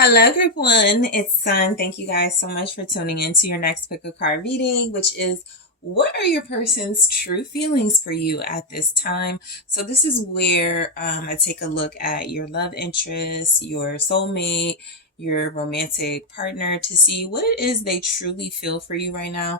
Hello, group one. It's Sun. Thank you guys so much for tuning in to your next pick a card reading, which is what are your person's true feelings for you at this time? So this is where I take a look at your love interest, your soulmate, your romantic partner to see what it is they truly feel for you right now.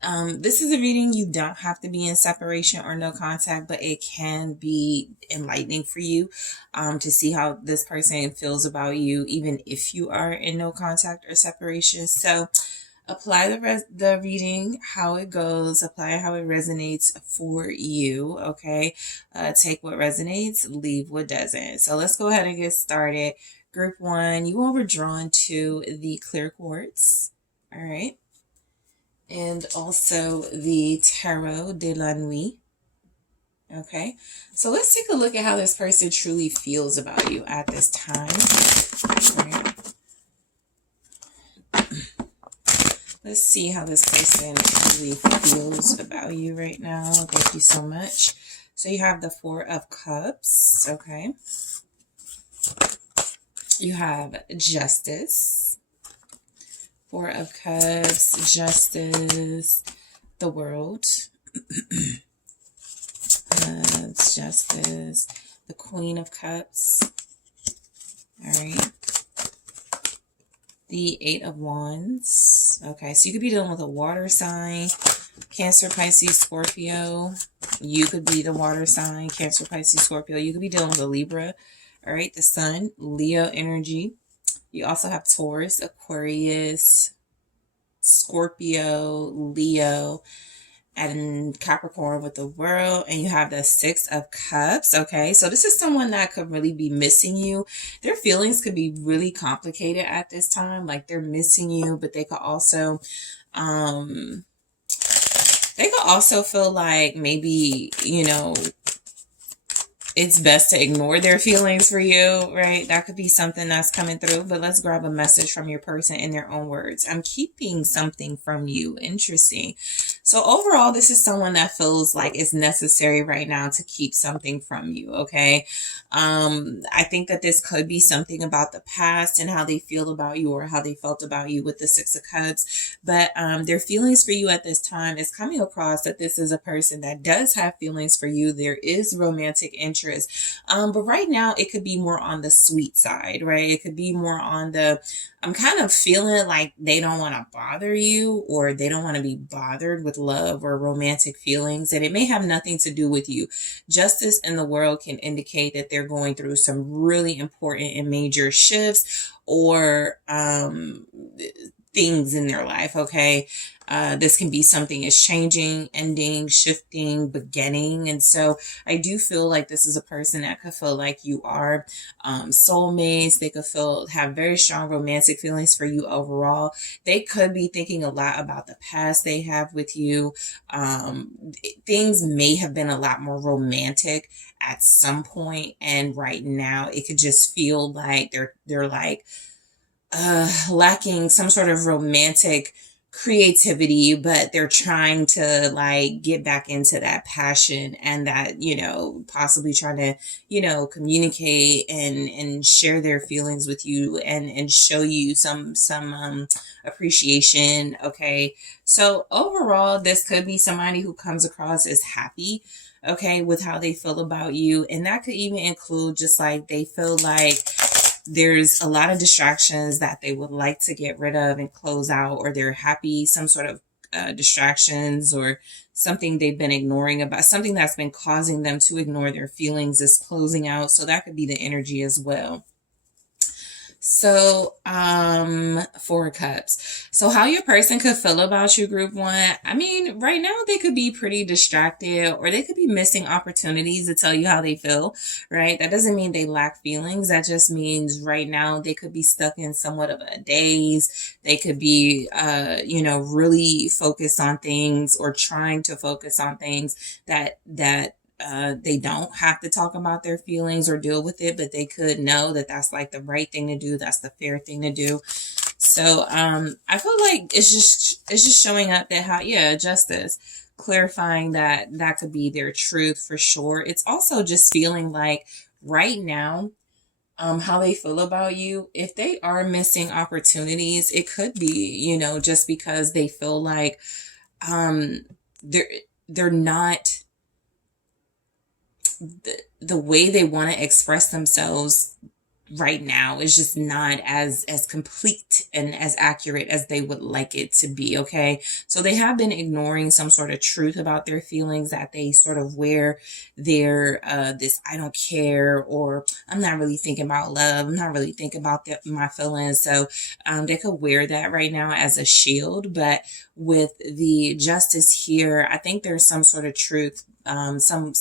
This is a reading. You don't have to be in separation or no contact, but it can be enlightening for you to see how this person feels about you, even if you are in no contact or separation. So apply the reading, how it goes, apply how it resonates for you, okay? Take what resonates, leave what doesn't. So let's go ahead and get started. Group one, you all were drawn to the clear quartz, all right? And also the Tarot de la Nuit. Okay, so let's take a look at how this person truly feels about you at this time. Right. Let's see how this person truly feels about you right now. Thank you so much. So you have the Four of Cups. Okay. You have Justice. Four of Cups, Justice, the World. Justice, the Queen of Cups. All right. The Eight of Wands. Okay, so you could be dealing with a water sign, Cancer, Pisces, Scorpio. You could be the water sign, Cancer, Pisces, Scorpio. You could be dealing with a Libra. All right, the Sun, Leo energy. You also have Taurus, Aquarius, Scorpio, Leo, and Capricorn with the World. And you have the Six of Cups. Okay, so this is someone that could really be missing you. Their feelings could be really complicated at this time. Like they're missing you, but they could also feel like maybe, it's best to ignore their feelings for you, right? That could be something that's coming through, but let's grab a message from your person in their own words. I'm keeping something from you. Interesting. So overall, this is someone that feels like it's necessary right now to keep something from you, okay? I think that this could be something about the past and how they feel about you or how they felt about you with the Six of Cups, but their feelings for you at this time is coming across that this is a person that does have feelings for you. There is romantic interest. But right now it could be more on the sweet side, right? It could be more on the, I'm kind of feeling like they don't want to bother you or they don't want to be bothered with love or romantic feelings. And it may have nothing to do with you. Justice in the World can indicate that they're going through some really important and major shifts or things in their life, okay? This can be something is changing, ending, shifting, beginning. And so I do feel like this is a person that could feel like you are soulmates. They could have very strong romantic feelings for you overall. They could be thinking a lot about the past they have with you. Things may have been a lot more romantic at some point, and right now it could just feel like they're like lacking some sort of romantic creativity, but they're trying to like get back into that passion and that, possibly trying to, communicate and share their feelings with you and show you some appreciation. Okay. So overall, this could be somebody who comes across as happy, okay, with how they feel about you. And that could even include just like they feel like there's a lot of distractions that they would like to get rid of and close out, or they're happy, some sort of distractions or something they've been ignoring about, something that's been causing them to ignore their feelings is closing out. So that could be the energy as well. So, Four of Cups. So how your person could feel about you, group one. I mean, right now they could be pretty distracted or they could be missing opportunities to tell you how they feel, right? That doesn't mean they lack feelings. That just means right now they could be stuck in somewhat of a daze. They could be, really focused on things or trying to focus on things that they don't have to talk about their feelings or deal with it, but they could know that that's like the right thing to do. That's the fair thing to do. So I feel like it's just showing up that justice, clarifying that could be their truth for sure. It's also just feeling like right now how they feel about you. If they are missing opportunities, it could be, just because they feel like um, they're they're not the way they want to express themselves right now is just not as complete and as accurate as they would like it to be. Okay, so they have been ignoring some sort of truth about their feelings, that they sort of wear their this I don't care, or I'm not really thinking about love, I'm not really thinking about my feelings. So they could wear that right now as a shield. But with the justice here, I think there's some sort of truth, some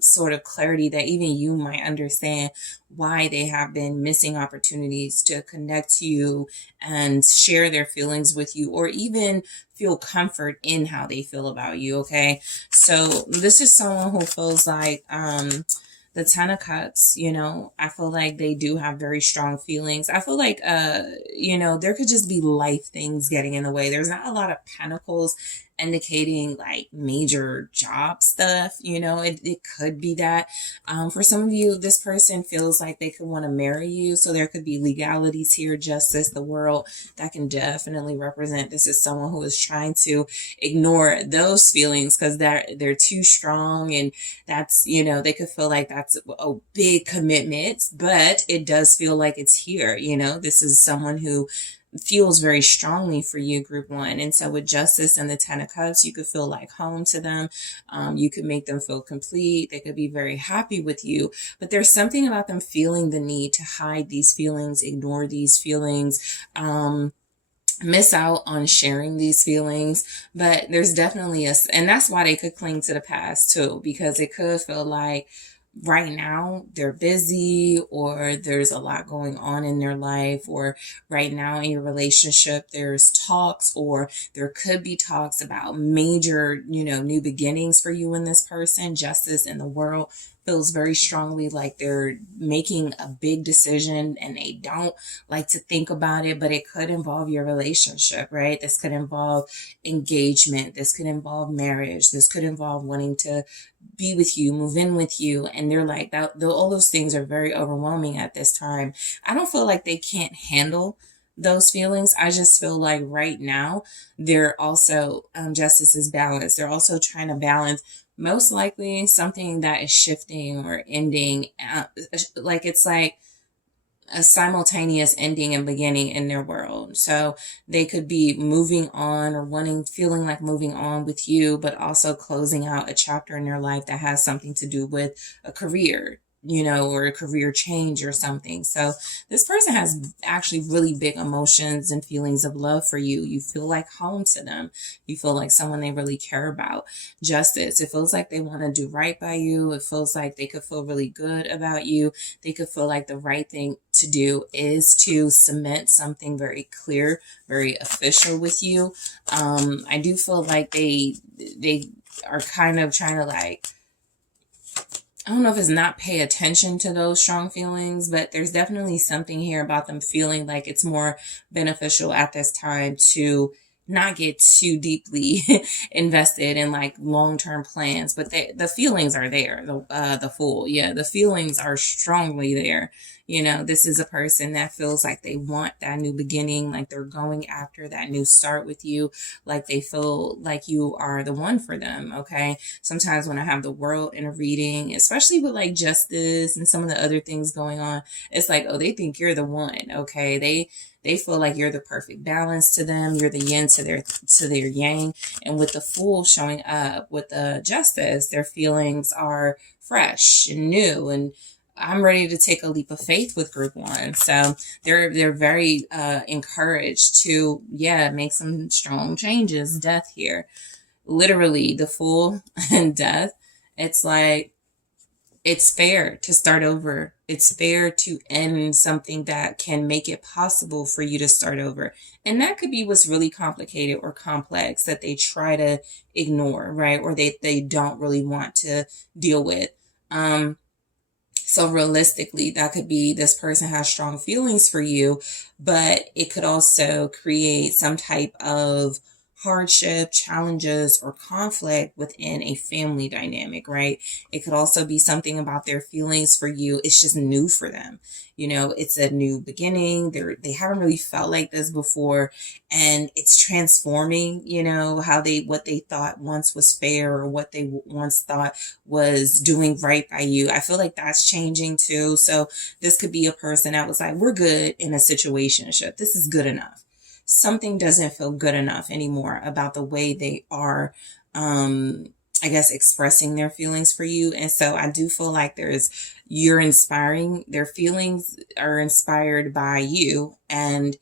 sort of clarity that even you might understand why they have been missing opportunities to connect to you and share their feelings with you, or even feel comfort in how they feel about you. Okay, so this is someone who feels like the Ten of Cups, I feel like they do have very strong feelings. I feel like there could just be life things getting in the way. There's not a lot of pentacles indicating like major job stuff. It could be that. For some of you, this person feels like they could want to marry you. So there could be legalities here, justice, the world. That can definitely represent this is someone who is trying to ignore those feelings because they're too strong. And that's, they could feel like that's a big commitment, but it does feel like it's here. This is someone who feels very strongly for you, group one. And so with justice and the Ten of Cups, you could feel like home to them. You could make them feel complete. They could be very happy with you, but there's something about them feeling the need to hide these feelings, ignore these feelings, miss out on sharing these feelings. But there's definitely and that's why they could cling to the past too, because it could feel like right now they're busy, or there's a lot going on in their life, or right now in your relationship there's talks, or there could be talks about major new beginnings for you and this person. Justice in the world feels very strongly like they're making a big decision and they don't like to think about it, but it could involve your relationship, right? This could involve engagement, this could involve marriage, this could involve wanting to be with you, move in with you. And they're like that, all those things are very overwhelming at this time. I don't feel like they can't handle those feelings. I just feel like right now they're also justice is balanced. They're also trying to balance most likely something that is shifting or ending. It's like a simultaneous ending and beginning in their world. So they could be moving on or feeling like moving on with you, but also closing out a chapter in their life that has something to do with a career, or a career change or something. So this person has actually really big emotions and feelings of love for you. You feel like home to them. You feel like someone they really care about. Justice. It feels like they want to do right by you. It feels like they could feel really good about you. They could feel like the right thing to do is to cement something very clear, very official with you. I do feel like they are kind of trying to I don't know if it's not pay attention to those strong feelings, but there's definitely something here about them feeling like it's more beneficial at this time to not get too deeply invested in like long-term plans. But the feelings are there. The Fool, yeah, the feelings are strongly there. This is a person that feels like they want that new beginning, like they're going after that new start with you, like they feel like you are the one for them. Okay, sometimes when I have the world in a reading, especially with like justice and some of the other things going on, it's like, oh, they think you're the one. Okay, they feel like you're the perfect balance to them. You're the yin to their yang. And with the Fool showing up with the justice, their feelings are fresh and new, and I'm ready to take a leap of faith with group one. So they're very encouraged to make some strong changes. Death here, literally the Fool and death. It's like, it's fair to start over. It's fair to end something that can make it possible for you to start over. And that could be what's really complicated or complex that they try to ignore, right? Or they don't really want to deal with. So realistically, that could be this person has strong feelings for you, but it could also create some type of hardship, challenges, or conflict within a family dynamic, right? It could also be something about their feelings for you. It's just new for them. You know, it's a new beginning. They haven't really felt like this before, and it's transforming, you know, what they thought once was fair, or what they once thought was doing right by you. I feel like that's changing too. So this could be a person that was like, we're good in a situationship. This is good enough. Something doesn't feel good enough anymore about the way they are, I guess, expressing their feelings for you. And so I do feel like you're inspiring, their feelings are inspired by you. And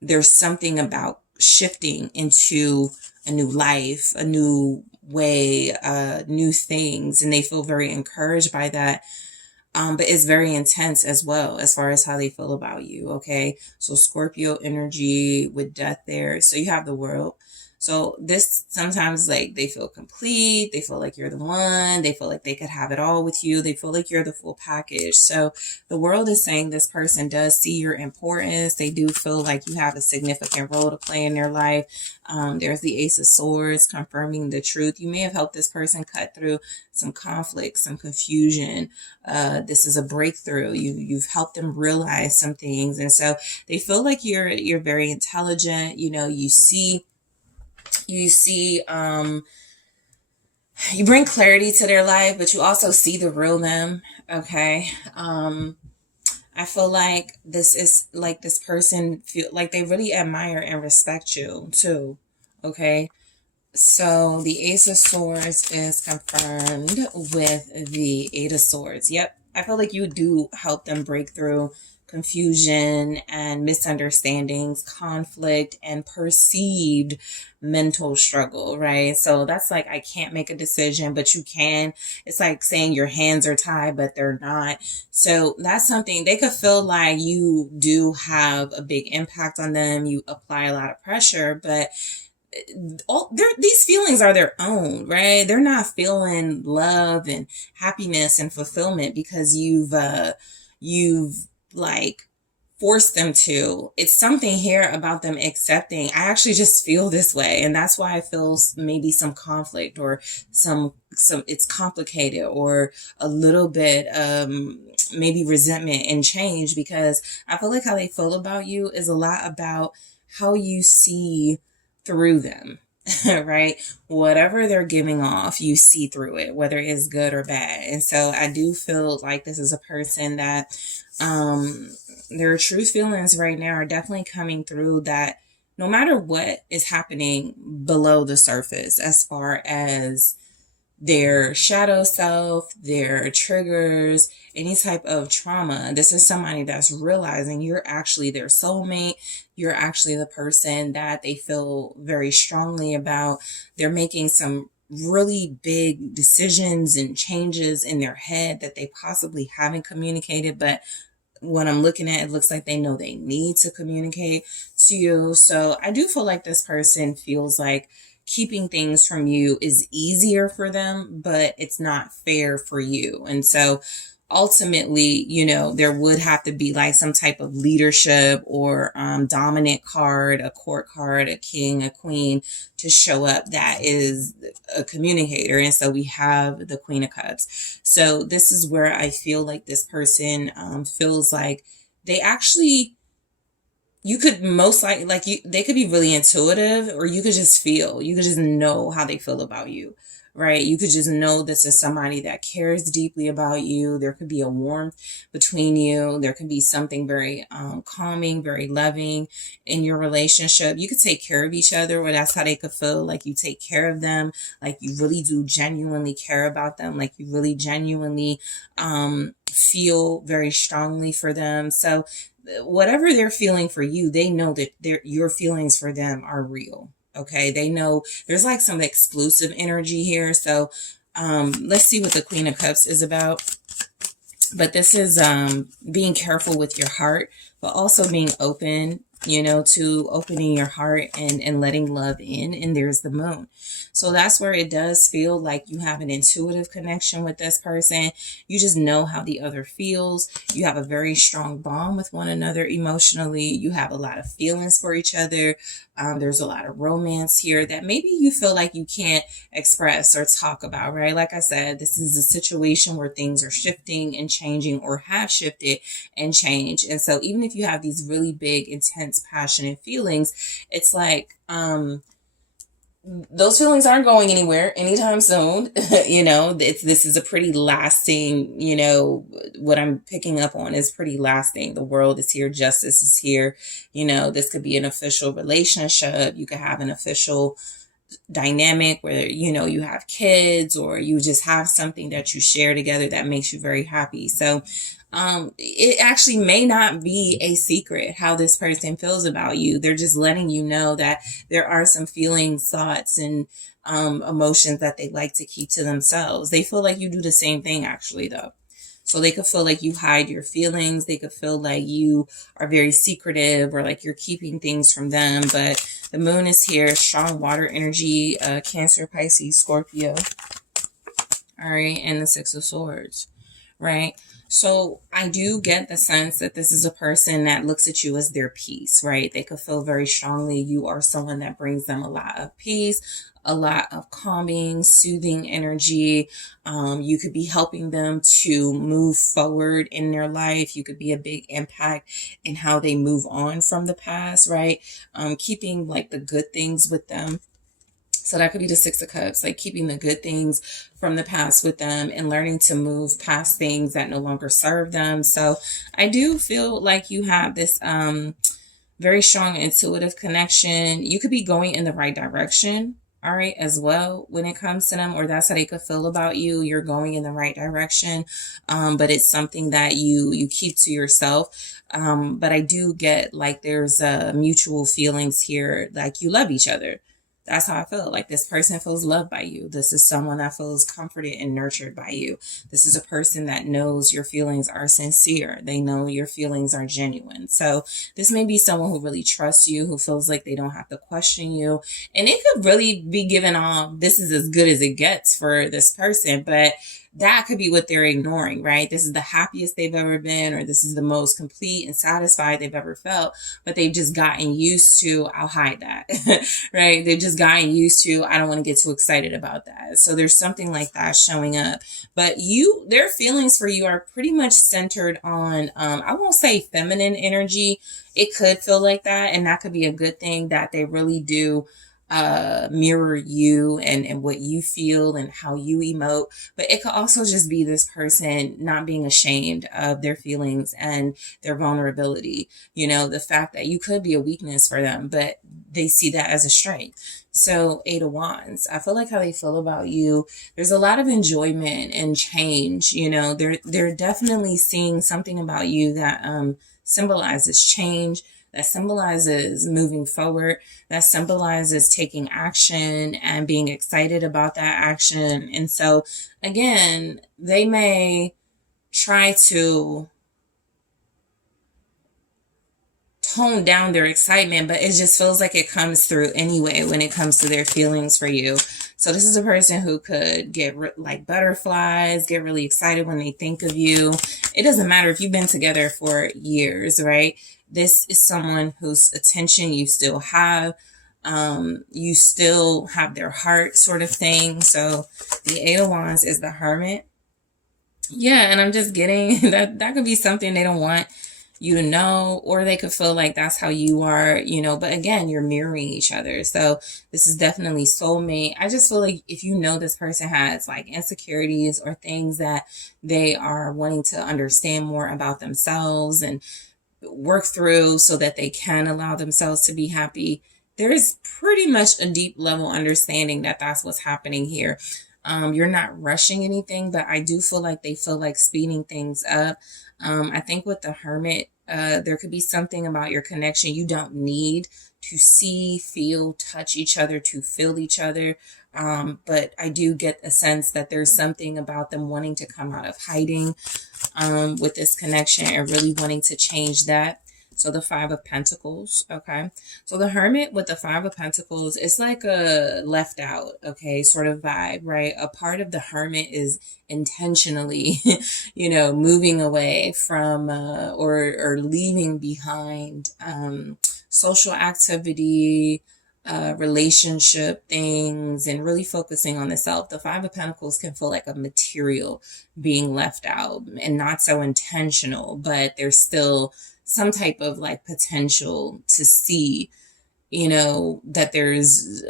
there's something about shifting into a new life, a new way, new things. And they feel very encouraged by that. But it's very intense as well as far as how they feel about you. Okay. So Scorpio energy with death there. So you have the World. So this sometimes, like, they feel complete. They feel like you're the one. They feel like they could have it all with you. They feel like you're the full package. So the World is saying this person does see your importance. They do feel like you have a significant role to play in their life. There's the Ace of Swords confirming the truth. You may have helped this person cut through some conflict, some confusion. This is a breakthrough. You've helped them realize some things. And so they feel like you're very intelligent. You know, you bring clarity to their life, but you also see the real them. Okay. I feel like this person feel like they really admire and respect you too. Okay. So the Ace of Swords is confirmed with the Eight of Swords. Yep. I feel like you do help them break through confusion and misunderstandings, conflict, and perceived mental struggle, right? So that's like, I can't make a decision, but you can. It's like saying your hands are tied, but they're not. So that's something they could feel like you do have a big impact on them. You apply a lot of pressure, but these feelings are their own, right? They're not feeling love and happiness and fulfillment because you've like forced them to. It's something here about them accepting, I actually just feel this way, and that's why I feel maybe some conflict, or some it's complicated, or a little bit maybe resentment and change, because I feel like how they feel about you is a lot about how you see through them. Right? Whatever they're giving off, you see through it, whether it's good or bad. And so I do feel like this is a person that their true feelings right now are definitely coming through, that no matter what is happening below the surface, as far as their shadow self, their triggers, any type of trauma, this is somebody that's realizing you're actually their soulmate. You're actually the person that they feel very strongly about. They're making some really big decisions and changes in their head that they possibly haven't communicated, but what I'm looking at, it looks like they know they need to communicate to you. So I do feel like this person feels like keeping things from you is easier for them, but it's not fair for you. And so ultimately, you know, there would have to be like some type of leadership or dominant card, a court card, a king, a queen to show up that is a communicator. And so we have the Queen of Cups. So this is where I feel like this person feels like they actually, you could most likely, they could be really intuitive, or you could just know how they feel about you, right? You could just know this is somebody that cares deeply about you. There could be a warmth between you. There could be something very calming, very loving in your relationship. You could take care of each other, or that's how they could feel, like you take care of them, like you really do genuinely care about them, like you really genuinely feel very strongly for them. So whatever they're feeling for you, they know that your feelings for them are real. Okay. They know there's like some exclusive energy here. So, let's see what the Queen of Cups is about. But this is, being careful with your heart, but also being open you know, to opening your heart and letting love in. And there's the moon. So that's where it does feel like you have an intuitive connection with this person. You just know how the other feels. You have a very strong bond with one another emotionally. You have a lot of feelings for each other. There's a lot of romance here that maybe you feel like you can't express or talk about, right? Like I said, this is a situation where things are shifting and changing, or have shifted and changed. And so even if you have these really big, intense, passionate feelings, it's like, those feelings aren't going anywhere anytime soon. You know, this is a pretty lasting, you know, what I'm picking up on is pretty lasting. The world is here. Justice is here. You know, this could be an official relationship. You could have an official dynamic where, you know, you have kids, or you just have something that you share together that makes you very happy. So it actually may not be a secret how this person feels about you. They're just letting you know that there are some feelings, thoughts, and emotions that they like to keep to themselves. They feel like you do the same thing, actually, though. So they could feel like you hide your feelings. They could feel like you are very secretive, or like you're keeping things from them. But the moon is here, strong water energy, Cancer, Pisces, Scorpio. All right. And the Six of Swords, right? So I do get the sense that this is a person that looks at you as their peace, right? They could feel very strongly you are someone that brings them a lot of peace, a lot of calming, soothing energy. You could be helping them to move forward in their life. You could be a big impact in how they move on from the past, right? Keeping like the good things with them. So that could be the Six of Cups, like keeping the good things from the past with them and learning to move past things that no longer serve them. So I do feel like you have this very strong intuitive connection. You could be going in the right direction, all right, as well when it comes to them, or that's how they could feel about you. You're going in the right direction, but it's something that you keep to yourself. But I do get like there's mutual feelings here, like you love each other. That's how I feel. Like this person feels loved by you. This is someone that feels comforted and nurtured by you. This is a person that knows your feelings are sincere. They know your feelings are genuine. So this may be someone who really trusts you, who feels like they don't have to question you. And it could really be given off, this is as good as it gets for this person, but that could be what they're ignoring, right? This is the happiest they've ever been, or this is the most complete and satisfied they've ever felt, but they've just gotten used to, I'll hide that, right? They've just gotten used to, I don't want to get too excited about that. So there's something like that showing up, but their feelings for you are pretty much centered on, I won't say feminine energy. It could feel like that, and that could be a good thing, that they really do mirror you and what you feel and how you emote. But it could also just be this person not being ashamed of their feelings and their vulnerability. You know, the fact that you could be a weakness for them, but they see that as a strength. So 8 of Wands, I feel like how they feel about you, there's a lot of enjoyment and change. You know, they're definitely seeing something about you that symbolizes change, that symbolizes moving forward, that symbolizes taking action and being excited about that action. And so again, they may try to tone down their excitement, but it just feels like it comes through anyway when it comes to their feelings for you. So this is a person who could get like butterflies, get really excited when they think of you. It doesn't matter if you've been together for years, right? This is someone whose attention you still have. You still have their heart, sort of thing. So the 8 of Wands is the Hermit. Yeah, and I'm just getting that could be something they don't want you to know, or they could feel like that's how you are, you know, but again, you're mirroring each other. So this is definitely soulmate. I just feel like if you know this person has like insecurities or things that they are wanting to understand more about themselves and work through so that they can allow themselves to be happy, there is pretty much a deep level understanding that that's what's happening here. You're not rushing anything, but I do feel like they feel like speeding things up. I think with the Hermit, there could be something about your connection. You don't need to see, feel, touch each other to feel each other. But I do get a sense that there's something about them wanting to come out of hiding with this connection and really wanting to change that. So the Five of Pentacles, okay? So the Hermit with the Five of Pentacles, it's like a left out, okay, sort of vibe, right? A part of the Hermit is intentionally, you know, moving away from or leaving behind social activity, relationship things, and really focusing on the self. The Five of Pentacles can feel like a material being left out and not so intentional, but there's still some type of like potential to see, you know, that there's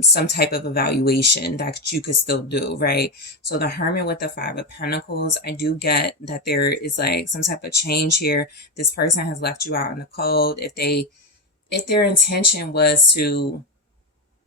some type of evaluation that you could still do, right? So the Hermit with the Five of Pentacles, I do get that there is like some type of change here. This person has left you out in the cold. If their intention was to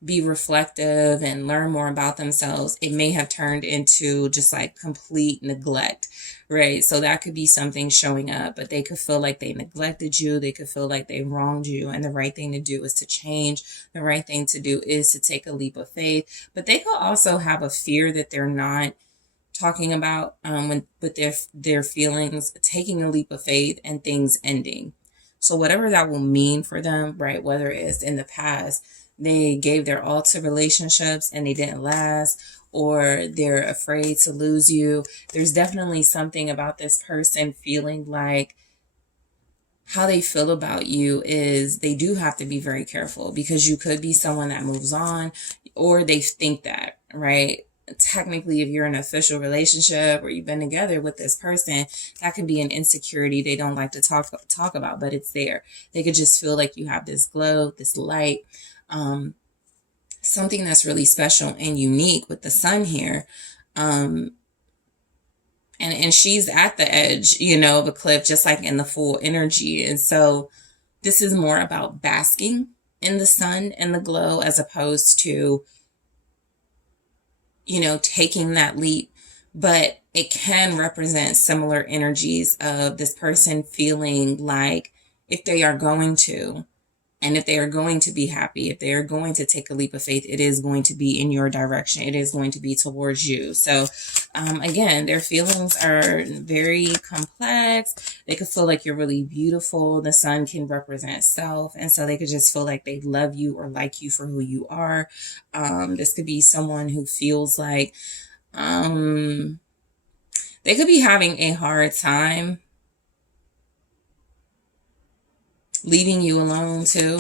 be reflective and learn more about themselves, it may have turned into just like complete neglect, right? So that could be something showing up, but they could feel like they neglected you. They could feel like they wronged you. And the right thing to do is to change. The right thing to do is to take a leap of faith. But they could also have a fear that they're not talking about with their feelings, taking a leap of faith and things ending. So whatever that will mean for them, right? Whether it's in the past, they gave their all to relationships and they didn't last, or they're afraid to lose you. There's definitely something about this person feeling like how they feel about you is they do have to be very careful, because you could be someone that moves on, or they think that, right? Technically, if you're in an official relationship or you've been together with this person, that can be an insecurity they don't like to talk about, but it's there. They could just feel like you have this glow, this light, something that's really special and unique with the Sun here. And she's at the edge, you know, of a cliff, just like in the full energy. And so this is more about basking in the sun and the glow, as opposed to, you know, taking that leap. But it can represent similar energies of this person feeling like if they are going to, and if they are going to be happy, if they are going to take a leap of faith, it is going to be in your direction. It is going to be towards you. So again, their feelings are very complex. They could feel like you're really beautiful. The sun can represent self. And so they could just feel like they love you or like you for who you are. This could be someone who feels like they could be having a hard time leaving you alone too.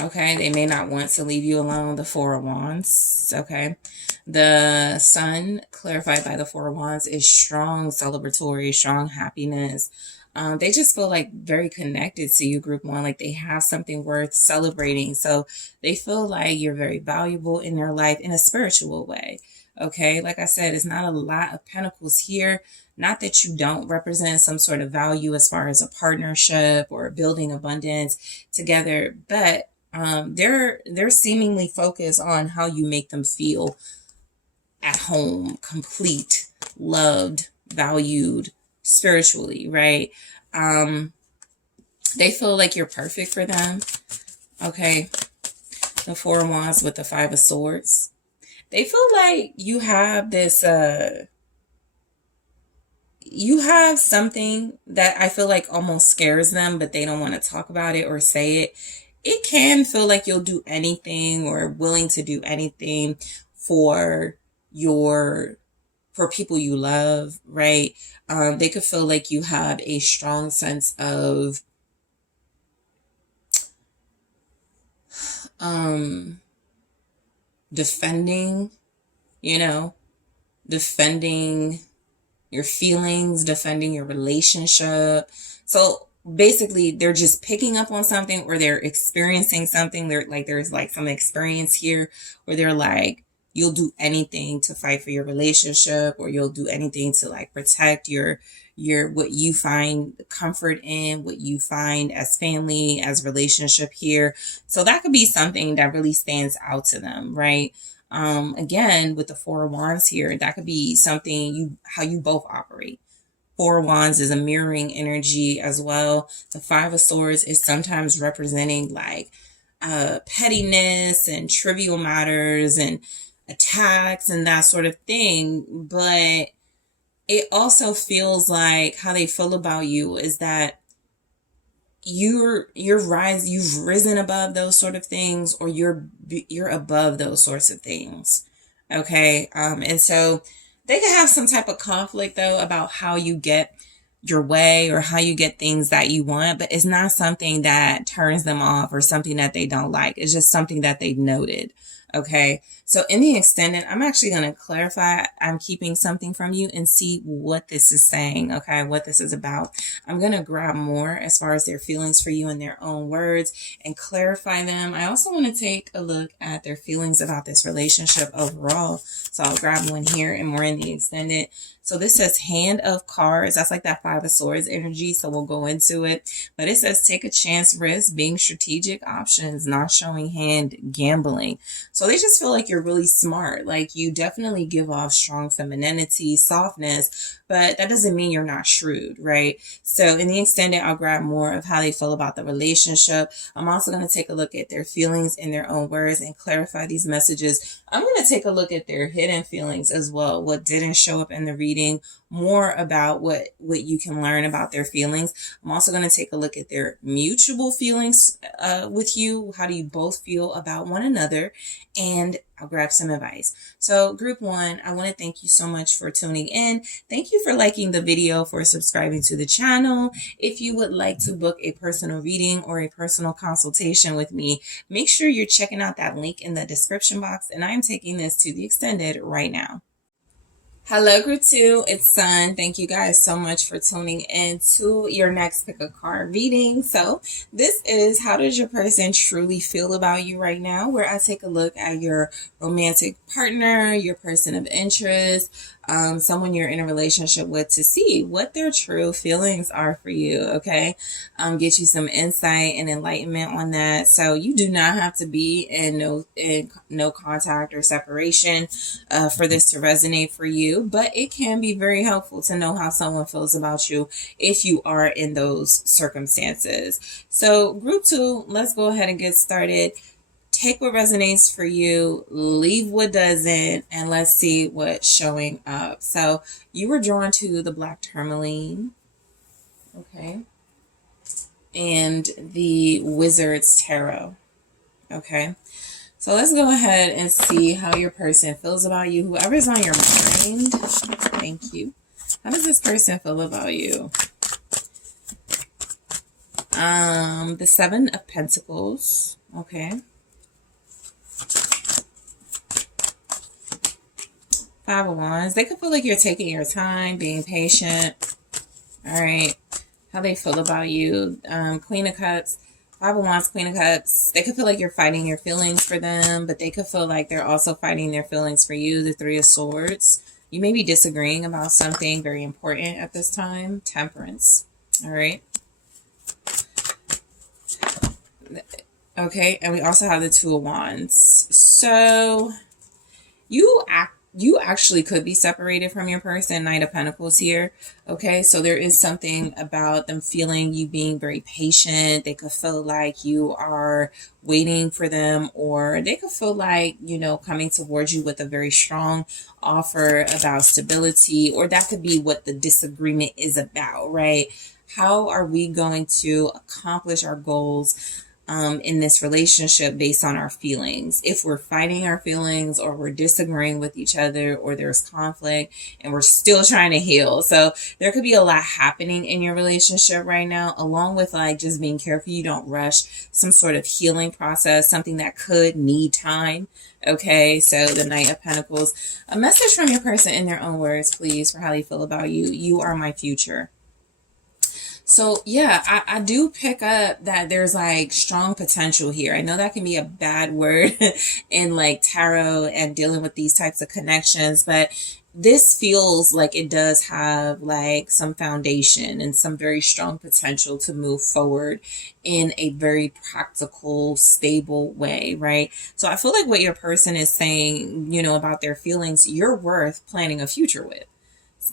Okay, they may not want to leave you alone. The Four of Wands. Okay, the Sun, clarified by the Four of Wands, is strong celebratory, strong happiness. They just feel like very connected to you, group one, like they have something worth celebrating. So they feel like you're very valuable in their life in a spiritual way. Okay, like I said, it's not a lot of pentacles here. Not that you don't represent some sort of value as far as a partnership or building abundance together, but they're seemingly focused on how you make them feel at home, complete, loved, valued spiritually, right? They feel like you're perfect for them. Okay, the Four of Wands with the Five of Swords. They feel like you have this you have something that I feel like almost scares them, but they don't want to talk about it or say it. It can feel like you'll do anything or willing to do anything for people you love, right? They could feel like you have a strong sense of defending, you know, defending your feelings, defending your relationship. So basically they're just picking up on something, or they're experiencing something. There's like some experience here where they're like, you'll do anything to fight for your relationship, or you'll do anything to like protect your what you find comfort in, what you find as family, as relationship here. So that could be something that really stands out to them, right? Again, with the Four of Wands here, that could be something how you both operate. Four of Wands is a mirroring energy as well. The Five of Swords is sometimes representing like pettiness and trivial matters and attacks and that sort of thing. But it also feels like how they feel about you is that you've risen above those sort of things, or you're above those sorts of things. Okay. And so they could have some type of conflict though about how you get your way or how you get things that you want, but it's not something that turns them off or something that they don't like. It's just something that they've noted. Okay. So in the extended, I'm actually going to clarify. I'm keeping something from you and see what this is saying. Okay. What this is about. I'm going to grab more as far as their feelings for you in their own words and clarify them. I also want to take a look at their feelings about this relationship overall. So I'll grab one here and more in the extended. So this says Hand of Cards. That's like that Five of Swords energy. So we'll go into it. But it says take a chance, risk, being strategic, options, not showing hand, gambling. So they just feel like you're really smart. Like you definitely give off strong femininity, softness, but that doesn't mean you're not shrewd, right? So in the extended, I'll grab more of how they feel about the relationship. I'm also going to take a look at their feelings in their own words and clarify these messages. I'm going to take a look at their hidden feelings as well. What didn't show up in the reading, more about what you can learn about their feelings. I'm also going to take a look at their mutual feelings with you. How do you both feel about one another? And I'll grab some advice. So group one, I want to thank you so much for tuning in. Thank you for liking the video, for subscribing to the channel. If you would like to book a personal reading or a personal consultation with me, make sure you're checking out that link in the description box. And I'm taking this to the extended right now. Hello, group two. It's Sun. Thank you guys so much for tuning in to your next pick a card reading. So this is how does your person truly feel about you right now, where I take a look at your romantic partner, your person of interest, someone you're in a relationship with, to see what their true feelings are for you. Okay. Get you some insight and enlightenment on that. So you do not have to be in no contact or separation for this to resonate for you, but it can be very helpful to know how someone feels about you if you are in those circumstances. So group two, let's go ahead and get started. Take what resonates for you, leave what doesn't, and let's see what's showing up. So you were drawn to the black tourmaline, okay, and the Wizard's Tarot, okay. So let's go ahead and see how your person feels about you. Whoever's on your mind, thank you. How does this person feel about you? The Seven of Pentacles, okay. Five of Wands. They could feel like you're taking your time, being patient. All right. How they feel about you. Queen of Cups. Five of Wands, Queen of Cups. They could feel like you're fighting your feelings for them, but they could feel like they're also fighting their feelings for you. The Three of Swords. You may be disagreeing about something very important at this time. Temperance. All right. Okay. And we also have the Two of Wands. So you actually could be separated from your person. Knight of Pentacles here. Okay, so there is something about them feeling you being very patient. They could feel like you are waiting for them, or they could feel like, you know, coming towards you with a very strong offer about stability, or that could be what the disagreement is about, right? How are we going to accomplish our goals in this relationship based on our feelings? If we're fighting our feelings, or we're disagreeing with each other, or there's conflict and we're still trying to heal. So there could be a lot happening in your relationship right now, along with like just being careful you don't rush some sort of healing process, something that could need time. Okay, so the Knight of Pentacles. A message from your person in their own words, please, for how they feel about you. You are my future. So yeah, I do pick up that there's like strong potential here. I know that can be a bad word in like tarot and dealing with these types of connections, but this feels like it does have like some foundation and some very strong potential to move forward in a very practical, stable way, right? So I feel like what your person is saying, you know, about their feelings, you're worth planning a future with,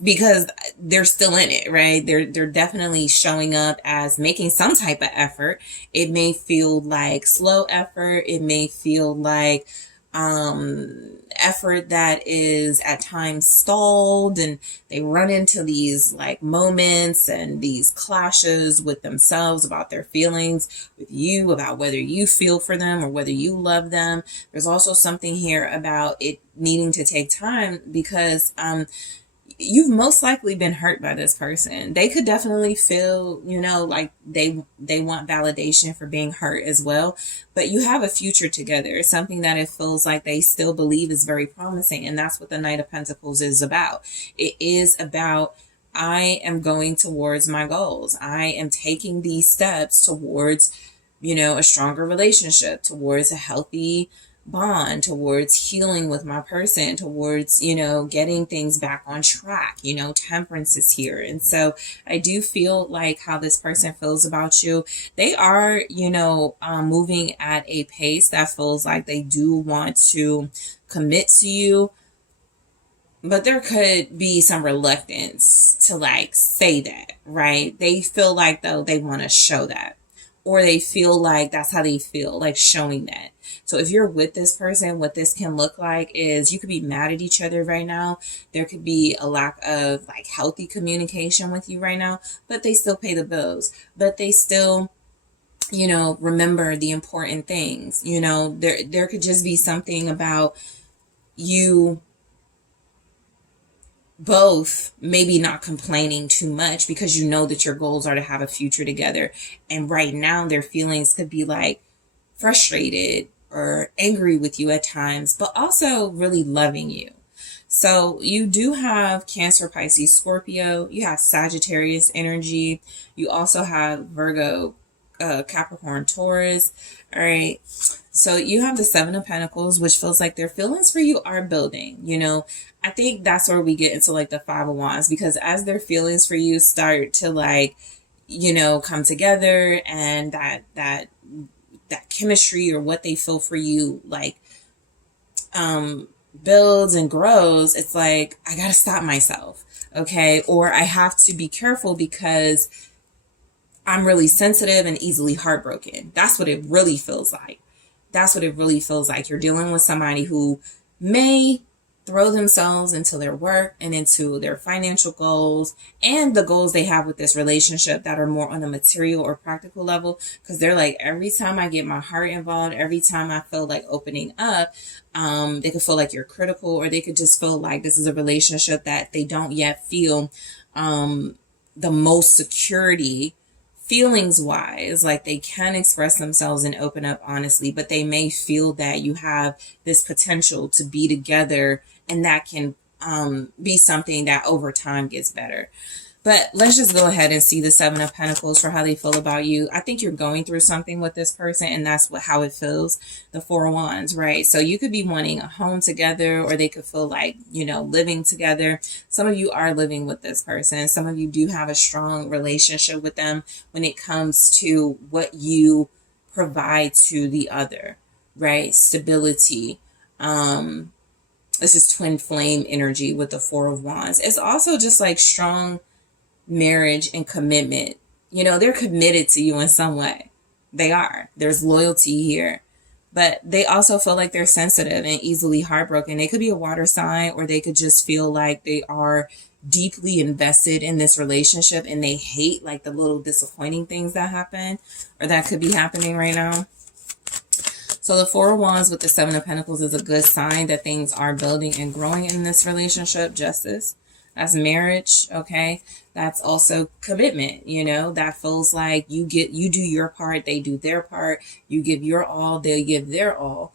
because they're still in it, right? They're definitely showing up as making some type of effort. It may feel like slow effort. It may feel like effort that is at times stalled, and they run into these like moments and these clashes with themselves about their feelings with you, about whether you feel for them or whether you love them. There's also something here about it needing to take time because you've most likely been hurt by this person. They could definitely feel, like they want validation for being hurt as well. But you have a future together. It's something that it feels like they still believe is very promising. And that's what the Knight of Pentacles is about. It is about, I am going towards my goals. I am taking these steps towards, a stronger relationship, towards a healthy bond, towards healing with my person, towards, getting things back on track. Temperance is here. And so I do feel like how this person feels about you. They are, moving at a pace that feels like they do want to commit to you, but there could be some reluctance to like say that, right? They feel like though they want to show that, or they feel like that's how they feel, like showing that. So if you're with this person, what this can look like is you could be mad at each other right now. There could be a lack of like healthy communication with you right now, but they still pay the bills, but they still, remember the important things. There could just be something about you both maybe not complaining too much because you know that your goals are to have a future together. And right now their feelings could be like frustrated or angry with you at times, but also really loving you. So you do have Cancer, Pisces, Scorpio. You have Sagittarius energy. You also have Virgo, Capricorn, Taurus. All right. So you have the Seven of Pentacles, which feels like their feelings for you are building. I think that's where we get into like the Five of Wands, because as their feelings for you start to like, come together, and that chemistry or what they feel for you, like, builds and grows, it's like, I gotta stop myself. Okay. Or I have to be careful because I'm really sensitive and easily heartbroken. That's what it really feels like. That's what it really feels like. You're dealing with somebody who may throw themselves into their work and into their financial goals and the goals they have with this relationship that are more on a material or practical level. Because they're like, every time I get my heart involved, every time I feel like opening up, they could feel like you're critical, or they could just feel like this is a relationship that they don't yet feel the most security feelings wise, like they can express themselves and open up honestly, but they may feel that you have this potential to be together, and that can be something that over time gets better. But let's just go ahead and see the Seven of Pentacles for how they feel about you. I think you're going through something with this person, and that's how it feels. The Four of Wands, right? So you could be wanting a home together, or they could feel like, living together. Some of you are living with this person. Some of you do have a strong relationship with them when it comes to what you provide to the other, right? Stability. This is twin flame energy with the Four of Wands. It's also just like strong marriage and commitment. They're committed to you in some way. They are. There's loyalty here. But they also feel like they're sensitive and easily heartbroken. They could be a water sign, or they could just feel like they are deeply invested in this relationship and they hate like the little disappointing things that happen or that could be happening right now. So the Four of Wands with the Seven of Pentacles is a good sign that things are building and growing in this relationship. Justice. That's marriage, okay? That's also commitment, that feels like you do your part, they do their part, you give your all, they give their all.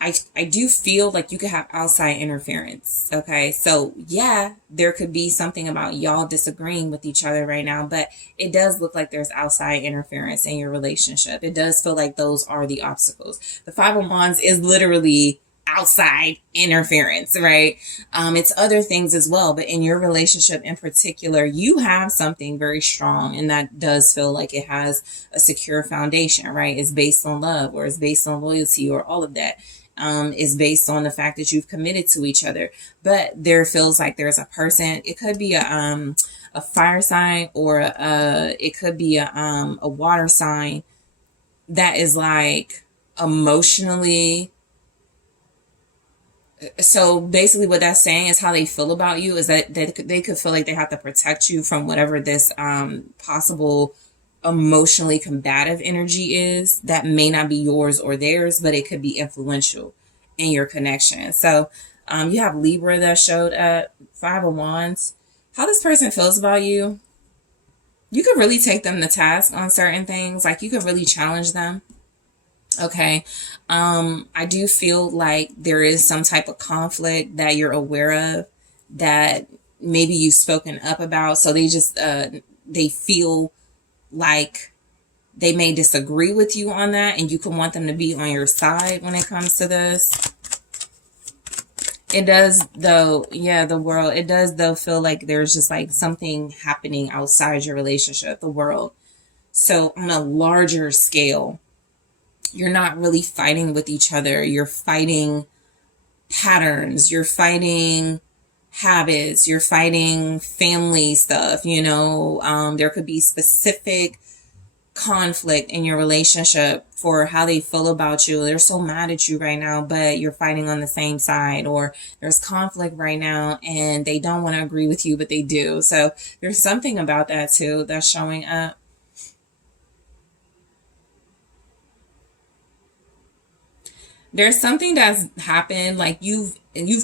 I do feel like you could have outside interference, okay? So yeah, there could be something about y'all disagreeing with each other right now, but it does look like there's outside interference in your relationship. It does feel like those are the obstacles. The Five of Wands is literally outside interference, right? It's other things as well, but in your relationship in particular, you have something very strong, and that does feel like it has a secure foundation, right? It's based on love, or it's based on loyalty, or all of that. Is based on the fact that you've committed to each other. But there feels like there's a person, it could be a fire sign, or it could be a water sign that is like emotionally So basically what that's saying is how they feel about you is that they could feel like they have to protect you from whatever this possible emotionally combative energy is that may not be yours or theirs, but it could be influential in your connection. So you have Libra that showed up, Five of Wands. How this person feels about you, you could really take them to task on certain things. Like you could really challenge them. Okay. I do feel like there is some type of conflict that you're aware of that maybe you've spoken up about. So they just, they feel like they may disagree with you on that, and you can want them to be on your side when it comes to this. It does though, yeah, the world, it does though feel like there's just like something happening outside your relationship, the world. So on a larger scale, you're not really fighting with each other. You're fighting patterns. You're fighting habits. You're fighting family stuff. There could be specific conflict in your relationship for how they feel about you. They're so mad at you right now, but you're fighting on the same side. Or there's conflict right now and they don't want to agree with you, but they do. So there's something about that too that's showing up. There's something that's happened, like you've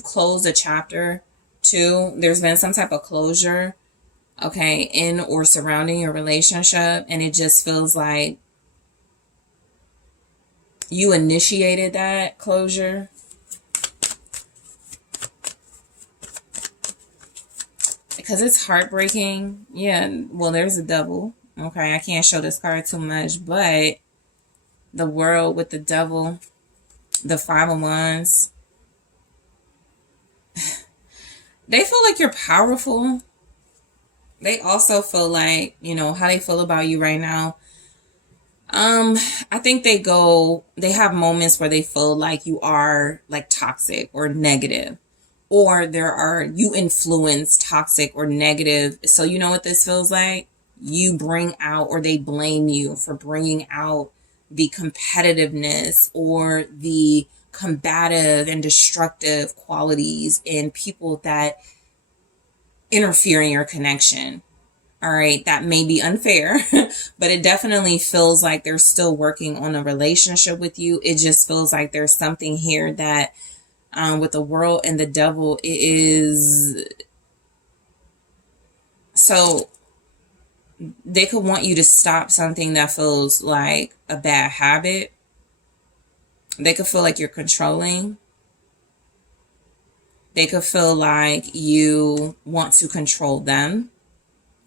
closed a chapter too. There's been some type of closure, okay, in or surrounding your relationship, and it just feels like you initiated that closure. Because it's heartbreaking. Yeah, well, there's a Devil. Okay, I can't show this card too much, but the World with the Devil, the Five of Wands. They feel like you're powerful. They also feel like, how they feel about you right now. I think they have moments where they feel like you are like toxic or negative, or you influence toxic or negative. So you know what this feels like? You bring out, or they blame you for bringing out the competitiveness or the combative and destructive qualities in people that interfere in your connection. All right, that may be unfair, but it definitely feels like they're still working on a relationship with you. It just feels like there's something here that with the World and the Devil, it is so they could want you to stop something that feels like a bad habit. They could feel like you're controlling. They could feel like you want to control them.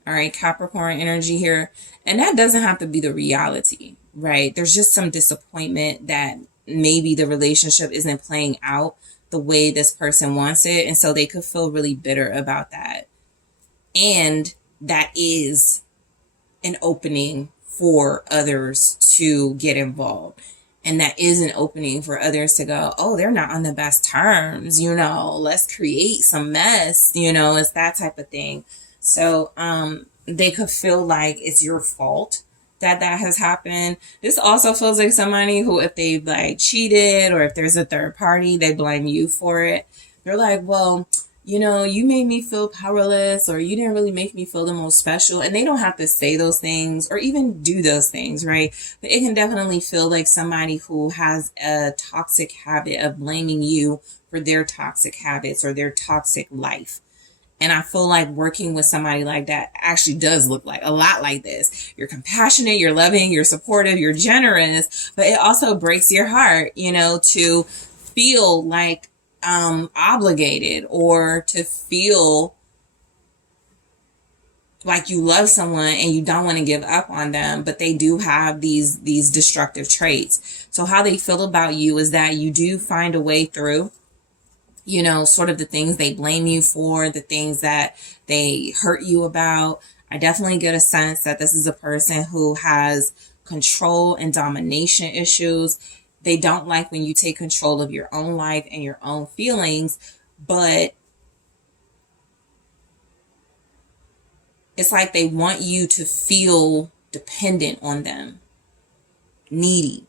All right, Capricorn energy here. And that doesn't have to be the reality, right? There's just some disappointment that maybe the relationship isn't playing out the way this person wants it. And so they could feel really bitter about that. And that is an opening for others to get involved. And that is an opening for others to go, oh, they're not on the best terms, let's create some mess, it's that type of thing. So they could feel like it's your fault that has happened. This also feels like somebody who, if they like cheated or if there's a third party, they blame you for it. They're like, well, you made me feel powerless, or you didn't really make me feel the most special. And they don't have to say those things or even do those things, right? But it can definitely feel like somebody who has a toxic habit of blaming you for their toxic habits or their toxic life. And I feel like working with somebody like that actually does look like a lot like this. You're compassionate, you're loving, you're supportive, you're generous, but it also breaks your heart, to feel like obligated, or to feel like you love someone and you don't want to give up on them, but they do have these destructive traits. So how they feel about you is that you do find a way through, sort of the things they blame you for, the things that they hurt you about. I definitely get a sense that this is a person who has control and domination issues. They don't like when you take control of your own life and your own feelings, but it's like they want you to feel dependent on them, needy.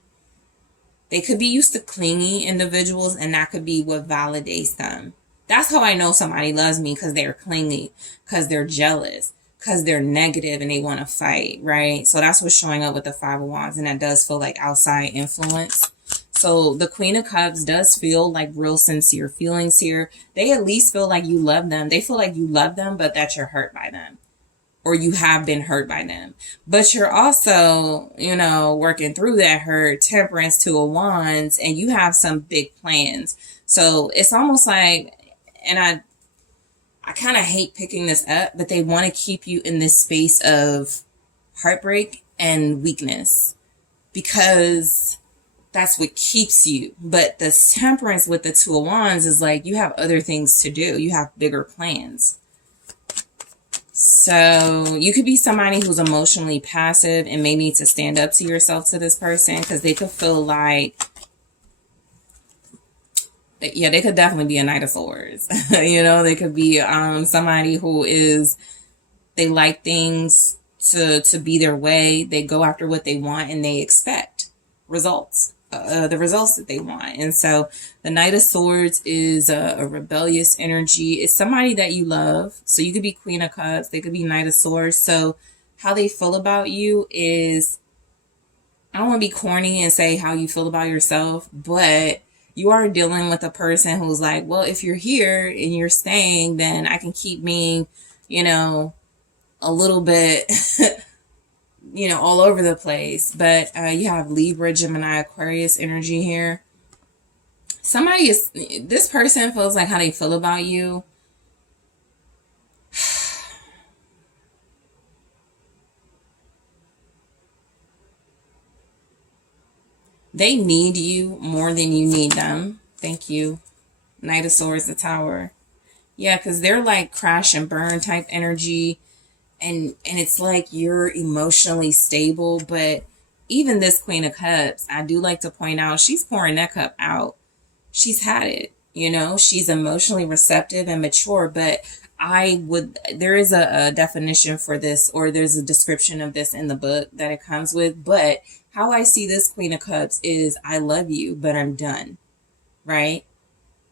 They could be used to clingy individuals, and that could be what validates them. That's how I know somebody loves me, because they're clingy, because they're jealous, because they're negative and they want to fight, right? So that's what's showing up with the Five of Wands, and that does feel like outside influence. So the Queen of Cups does feel like real sincere feelings here. They at least feel like you love them. They feel like you love them, but that you're hurt by them, or you have been hurt by them. But you're also, you know, working through that hurt. Temperance, Two of Wands, and you have some big plans. So it's almost like, and I kind of hate picking this up, but they want to keep you in this space of heartbreak and weakness, because that's what keeps you. But the Temperance with the Two of Wands is like, you have other things to do. You have bigger plans. So you could be somebody who's emotionally passive and may need to stand up to yourself to this person, because they could feel like, yeah, they could definitely be a Knight of Swords. You know, they could be somebody who is, they like things to be their way. They go after what they want and they expect results, the results that they want. And so the Knight of Swords is a rebellious energy. It's somebody that you love. So you could be Queen of Cups. They could be Knight of Swords. So how they feel about you is, I don't want to be corny and say how you feel about yourself, but you are dealing with a person who's like, well, if you're here and you're staying, then I can keep being, you know, a little bit, you know, all over the place. But you have Libra, Gemini, Aquarius energy here. Somebody is, this person feels like how they feel about you. They need you more than you need them. Thank you. Knight of Swords, the Tower. Yeah, because they're like crash and burn type energy. And it's like you're emotionally stable. But even this Queen of Cups, I do like to point out, she's pouring that cup out. She's had it. You know, she's emotionally receptive and mature. But there is a definition for this, or there's a description of this in the book that it comes with. But how I see this Queen of Cups is, I love you, but I'm done, right?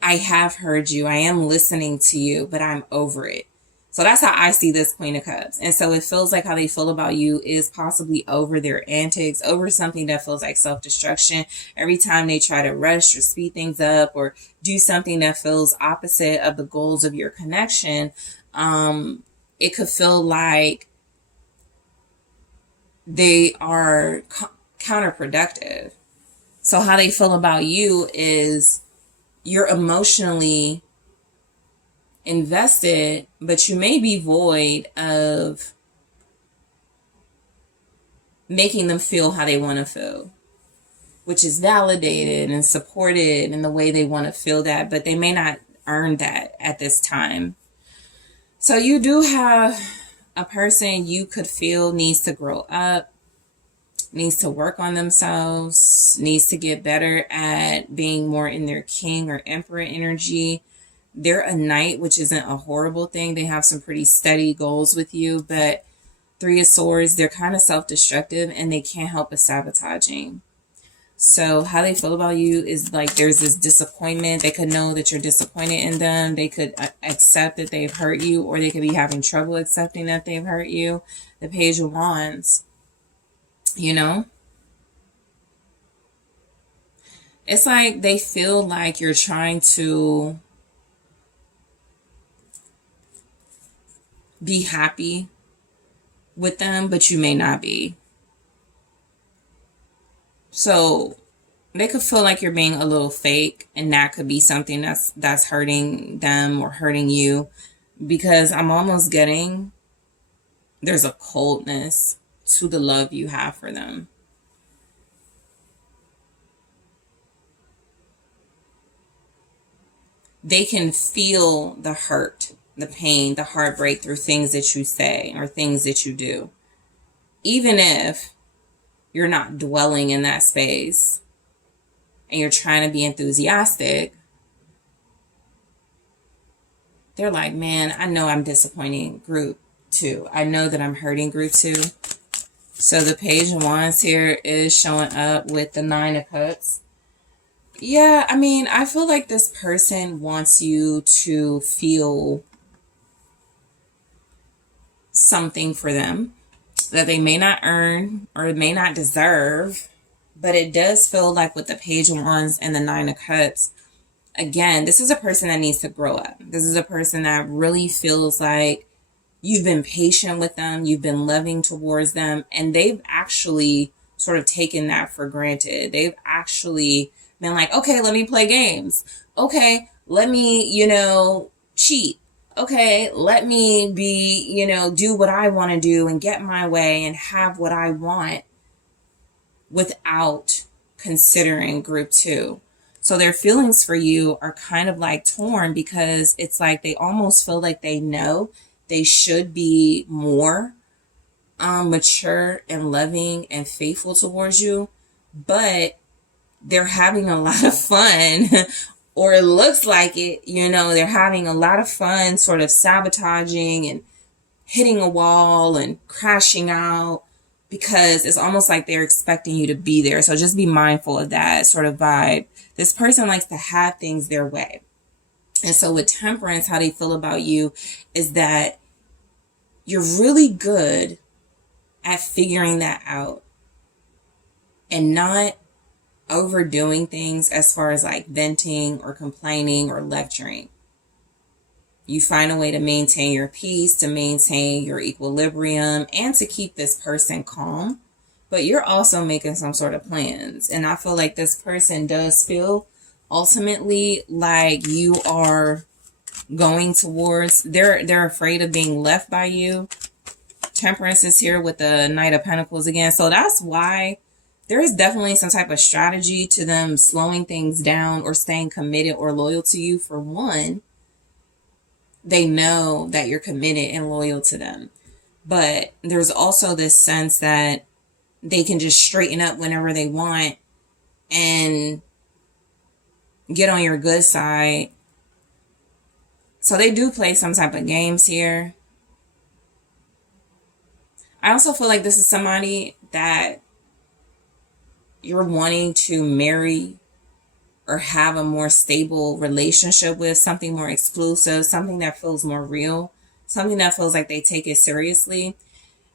I have heard you. I am listening to you, but I'm over it. So that's how I see this Queen of Cups. And so it feels like how they feel about you is possibly over their antics, over something that feels like self-destruction. Every time they try to rush or speed things up or do something that feels opposite of the goals of your connection, it could feel like they are counterproductive. So how they feel about you is, you're emotionally invested, but you may be void of making them feel how they want to feel, which is validated and supported in the way they want to feel that, but they may not earn that at this time. So you do have a person you could feel needs to grow up, needs to work on themselves, needs to get better at being more in their king or emperor energy. They're a knight, which isn't a horrible thing. They have some pretty steady goals with you, but Three of Swords, they're kind of self-destructive and they can't help but sabotaging. So how they feel about you is like there's this disappointment. They could know that you're disappointed in them. They could accept that they've hurt you, or they could be having trouble accepting that they've hurt you. The Page of Wands, you know? It's like they feel like you're trying to be happy with them, but you may not be. So they could feel like you're being a little fake, and that could be something that's hurting them or hurting you, because I'm almost getting there's a coldness to the love you have for them. They can feel the hurt, the pain, the heartbreak through things that you say or things that you do. Even if you're not dwelling in that space and you're trying to be enthusiastic, they're like, man, I know I'm disappointing group 2. I know that I'm hurting group 2. So the Page of Wands here is showing up with the Nine of Cups. Yeah, I mean, I feel like this person wants you to feel something for them that they may not earn or may not deserve. But it does feel like with the Page of Wands and the Nine of Cups, again, this is a person that needs to grow up. This is a person that really feels like you've been patient with them, you've been loving towards them, and they've actually sort of taken that for granted. They've actually been like, okay, let me play games. Okay, let me, cheat. Okay, let me be, do what I want to do and get my way and have what I want without considering group two. So their feelings for you are kind of like torn because it's like they almost feel like they know they should be more mature and loving and faithful towards you, but they're having a lot of fun, or it looks like it, they're having a lot of fun sort of sabotaging and hitting a wall and crashing out because it's almost like they're expecting you to be there. So just be mindful of that sort of vibe. This person likes to have things their way. And so with Temperance, how they feel about you is that you're really good at figuring that out and not overdoing things as far as like venting or complaining or lecturing. You find a way to maintain your peace, to maintain your equilibrium, and to keep this person calm. But you're also making some sort of plans. And I feel like this person does feel ultimately like you are going towards, they're afraid of being left by you. Temperance is here with the Knight of Pentacles again. So that's why there is definitely some type of strategy to them slowing things down or staying committed or loyal to you. For one, they know that you're committed and loyal to them. But there's also this sense that they can just straighten up whenever they want and get on your good side. So they do play some type of games here. I also feel like this is somebody that you're wanting to marry or have a more stable relationship with, something more exclusive, something that feels more real, something that feels like they take it seriously.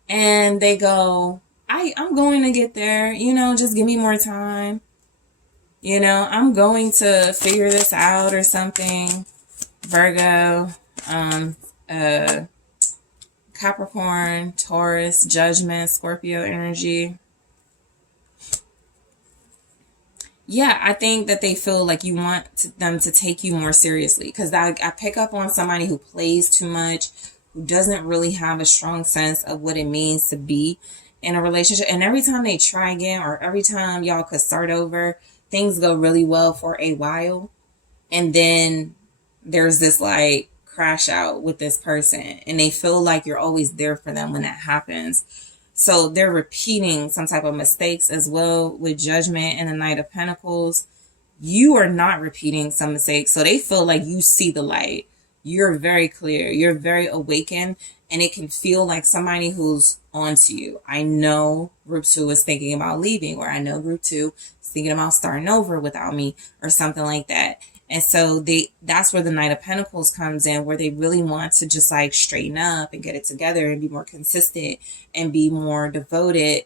And they go, I'm going to get there, just give me more time. I'm going to figure this out or something. Virgo, Capricorn, Taurus, Judgment, Scorpio energy. Yeah, I think that they feel like you want them to take you more seriously, because I pick up on somebody who plays too much, who doesn't really have a strong sense of what it means to be in a relationship. And every time they try again, or every time y'all could start over, things go really well for a while. And then there's this like crash out with this person, and they feel like you're always there for them when that happens. So they're repeating some type of mistakes as well with Judgment and the Knight of Pentacles. You are not repeating some mistakes. So they feel like you see the light. You're very clear. You're very awakened. And it can feel like somebody who's onto you. I know group 2 is thinking about leaving, or I know group 2 is thinking about starting over without me, or something like that. And so that's where the Knight of Pentacles comes in, where they really want to just like straighten up and get it together and be more consistent and be more devoted.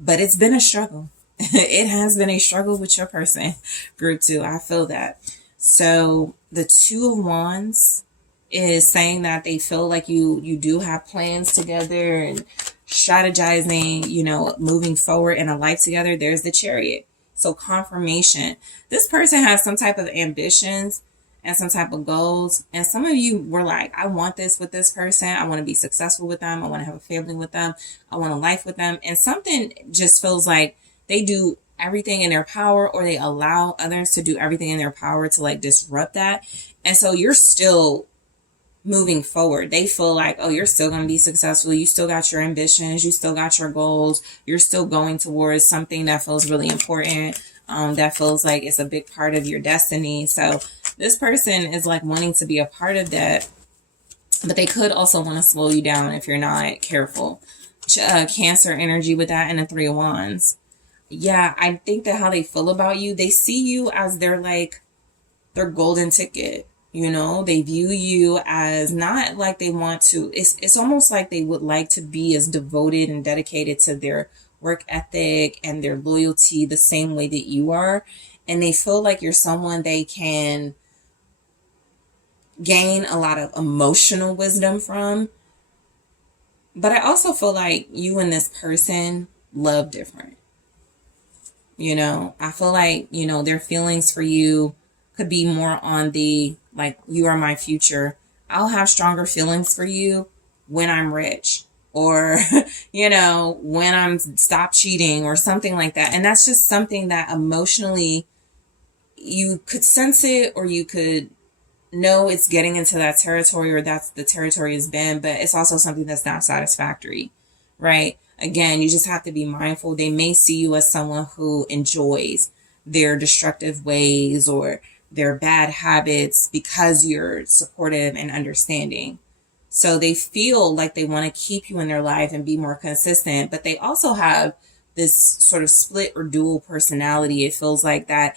But it's been a struggle. It has been a struggle with your person, group 2. I feel that. So the Two of Wands is saying that they feel like you do have plans together and strategizing, moving forward in a life together. There's the Chariot. So confirmation. This person has some type of ambitions and some type of goals. And some of you were like, I want this with this person. I want to be successful with them. I want to have a family with them. I want a life with them. And something just feels like they do everything in their power, or they allow others to do everything in their power to like disrupt that. And so you're still moving forward. They feel like, oh, you're still going to be successful. You still got your ambitions. You still got your goals. You're still going towards something that feels really important. That feels like it's a big part of your destiny. So this person is like wanting to be a part of that, but they could also want to slow you down if you're not careful. Cancer energy with that, and the Three of Wands. Yeah, I think that how they feel about you, they see you as their golden ticket. You know, they view you as not like they want to. It's almost like they would like to be as devoted and dedicated to their work ethic and their loyalty the same way that you are. And they feel like you're someone they can gain a lot of emotional wisdom from. But I also feel like you and this person love different. You know, I feel like, you know, their feelings for you could be more on the, like, you are my future. I'll have stronger feelings for you when I'm rich, or, you know, when I'm stop cheating or something like that. And that's just something that emotionally you could sense it, or you could know it's getting into that territory, or that's the territory has been, but it's also something that's not satisfactory, right? Again, you just have to be mindful. They may see you as someone who enjoys their destructive ways or their bad habits because you're supportive and understanding. So they feel like they want to keep you in their life and be more consistent, but they also have this sort of split or dual personality. It feels like that,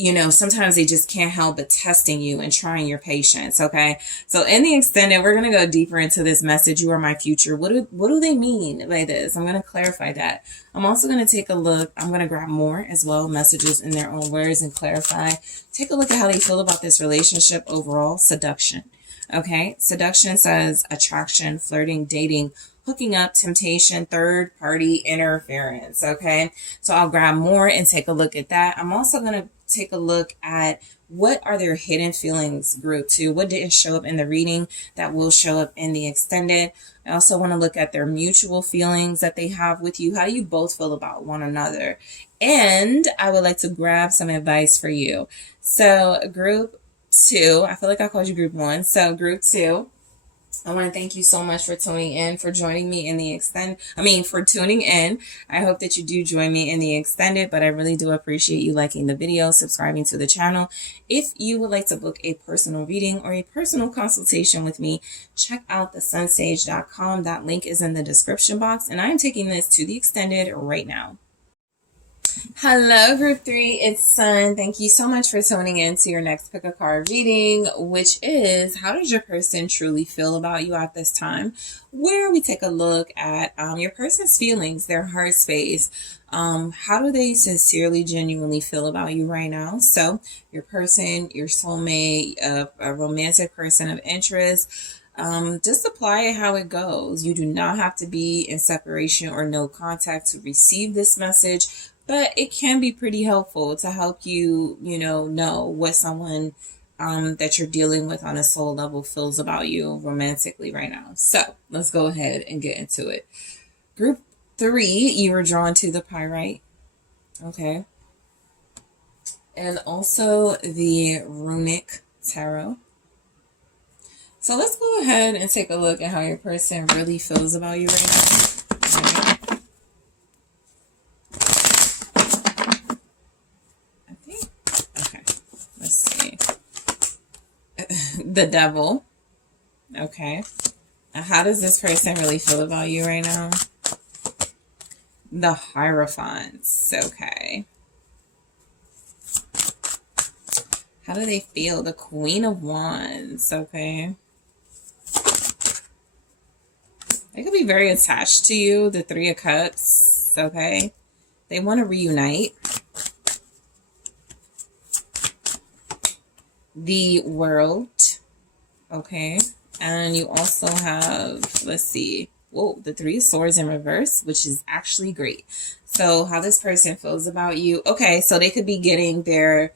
you know, sometimes they just can't help but testing you and trying your patience. Okay. So in the extended, we're going to go deeper into this message. You are my future. What do they mean by this? I'm going to clarify that. I'm also going to take a look. I'm going to grab more as well, messages in their own words, and clarify. Take a look at how they feel about this relationship overall. Seduction. Okay. Seduction says attraction, flirting, dating, hooking up, temptation, third party interference. Okay. So I'll grab more and take a look at that. I'm also going to take a look at what are their hidden feelings, group 2. What didn't show up in the reading that will show up in the extended. I also want to look at their mutual feelings that they have with you. How do you both feel about one another? And I would like to grab some advice for you. So group 2, I feel like I called you group 1. So group 2, I want to thank you so much for tuning in, for joining me in the for tuning in. I hope that you do join me in the extended, but I really do appreciate you liking the video, subscribing to the channel. If you would like to book a personal reading or a personal consultation with me, check out TheSunSage.com. That link is in the description box, and I am taking this to the extended right now. Hello, group 3. It's Sun. Thank you so much for tuning in to your next pick a card reading, which is how does your person truly feel about you at this time? Where we take a look at your person's feelings, their heart space. How do they sincerely, genuinely feel about you right now? So your person, your soulmate, a romantic person of interest. Just apply it how it goes. You do not have to be in separation or no contact to receive this message, but it can be pretty helpful to help you, know what someone that you're dealing with on a soul level feels about you romantically right now. So let's go ahead and get into it. Group 3, you were drawn to the pyrite. Okay. And also the runic tarot. So let's go ahead and take a look at how your person really feels about you right now. Let's see. The devil. Okay. How does this person really feel about you right now? The Hierophants. Okay. How do they feel? The Queen of Wands. Okay. They could be very attached to you. The Three of Cups. Okay. They want to reunite. The World. Okay. And you also have, let's see. Whoa, the Three of Swords in reverse, which is actually great. So how this person feels about you. Okay, so they could be getting their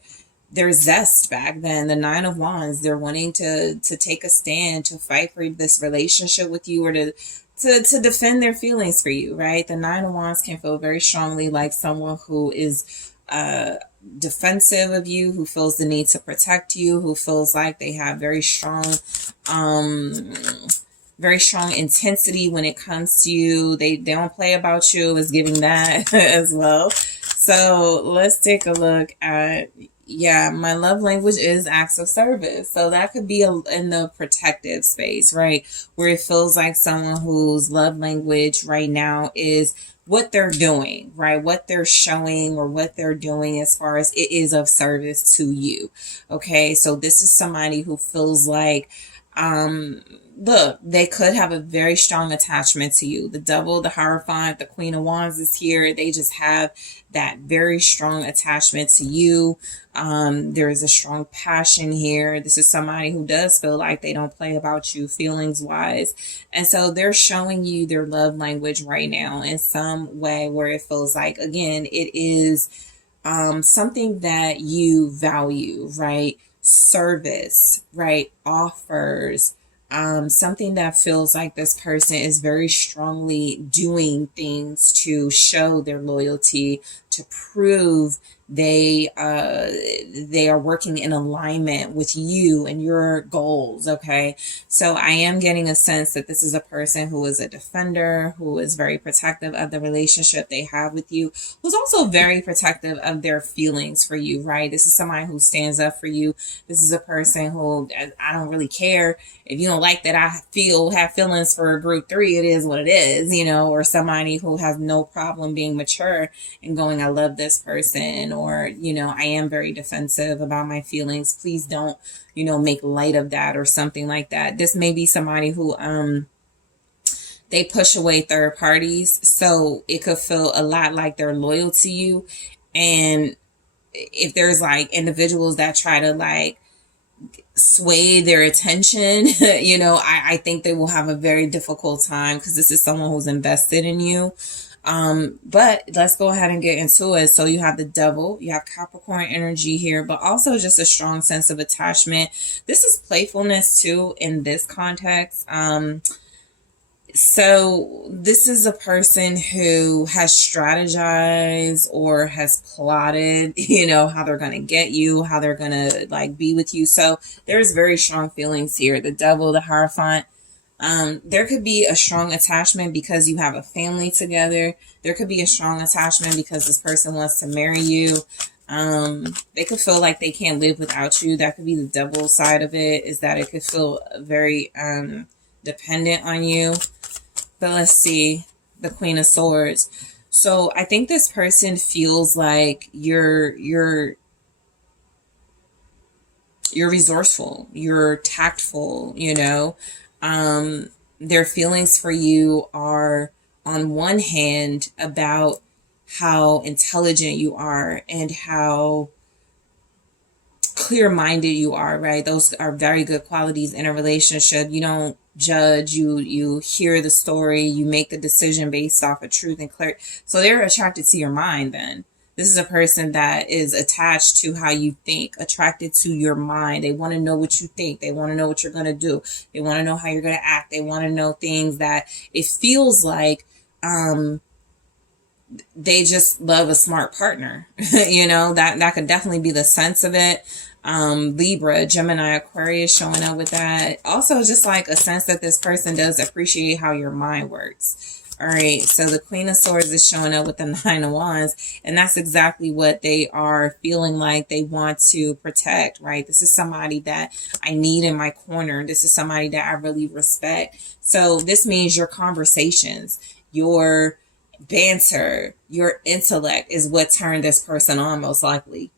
zest back then. The Nine of Wands, they're wanting to take a stand, to fight for this relationship with you, or to defend their feelings for you, right? The Nine of Wands can feel very strongly like someone who is defensive of you, who feels the need to protect you, who feels like they have very strong intensity when it comes to you. They don't play about you. Is giving that as well. So let's take a look at, my love language is acts of service. So that could be in the protective space, right? Where it feels like someone whose love language right now is what they're doing, right? What they're showing or what they're doing as far as it is of service to you. Okay. So this is somebody who feels like, look, they could have a very strong attachment to you. The Devil, the Hierophant, the Queen of Wands is here. They just have that very strong attachment to you. There is a strong passion here. This is somebody who does feel like they don't play about you feelings wise. And so they're showing you their love language right now in some way where it feels like, again, it is something that you value, right? Service, right? Offers, something that feels like this person is very strongly doing things to show their loyalty, to prove they are working in alignment with you and your goals. Okay. So I am getting a sense that this is a person who is a defender, who is very protective of the relationship they have with you, who's also very protective of their feelings for you, right? This is somebody who stands up for you. This is a person who, I don't really care if you don't like that I have feelings for group 3, it is what it is, or somebody who has no problem being mature and going, I love this person, or, I am very defensive about my feelings. Please don't, make light of that or something like that. This may be somebody who, they push away third parties. So it could feel a lot like they're loyal to you. And if there's like individuals that try to like sway their attention, I think they will have a very difficult time because this is someone who's invested in you. But let's go ahead and get into it. So you have the Devil, you have Capricorn energy here, but also just a strong sense of attachment. This is playfulness too in this context. So this is a person who has strategized or has plotted, how they're going to get you, how they're going to like be with you. So there's very strong feelings here. The Devil, the Hierophant. There could be a strong attachment because you have a family together. There could be a strong attachment because this person wants to marry you. They could feel like they can't live without you. That could be the Devil side of it, is that it could feel very dependent on you. But let's see, the Queen of Swords. So I think this person feels like you're resourceful, you're tactful, their feelings for you are on one hand about how intelligent you are and how clear-minded you are, right? Those are very good qualities in a relationship. You don't judge, you hear the story, you make the decision based off of truth and clarity. So they're attracted to your mind then. This is a person that is attached to how you think, attracted to your mind. They want to know what you think. They want to know what you're going to do. They want to know how you're going to act. They want to know things that it feels like they just love a smart partner. That could definitely be the sense of it. Libra, Gemini, Aquarius showing up with that. Also just like a sense that this person does appreciate how your mind works. All right, so the Queen of Swords is showing up with the Nine of Wands, and that's exactly what they are feeling like they want to protect, right? This is somebody that I need in my corner. This is somebody that I really respect. So this means your conversations, your banter, your intellect is what turned this person on most likely.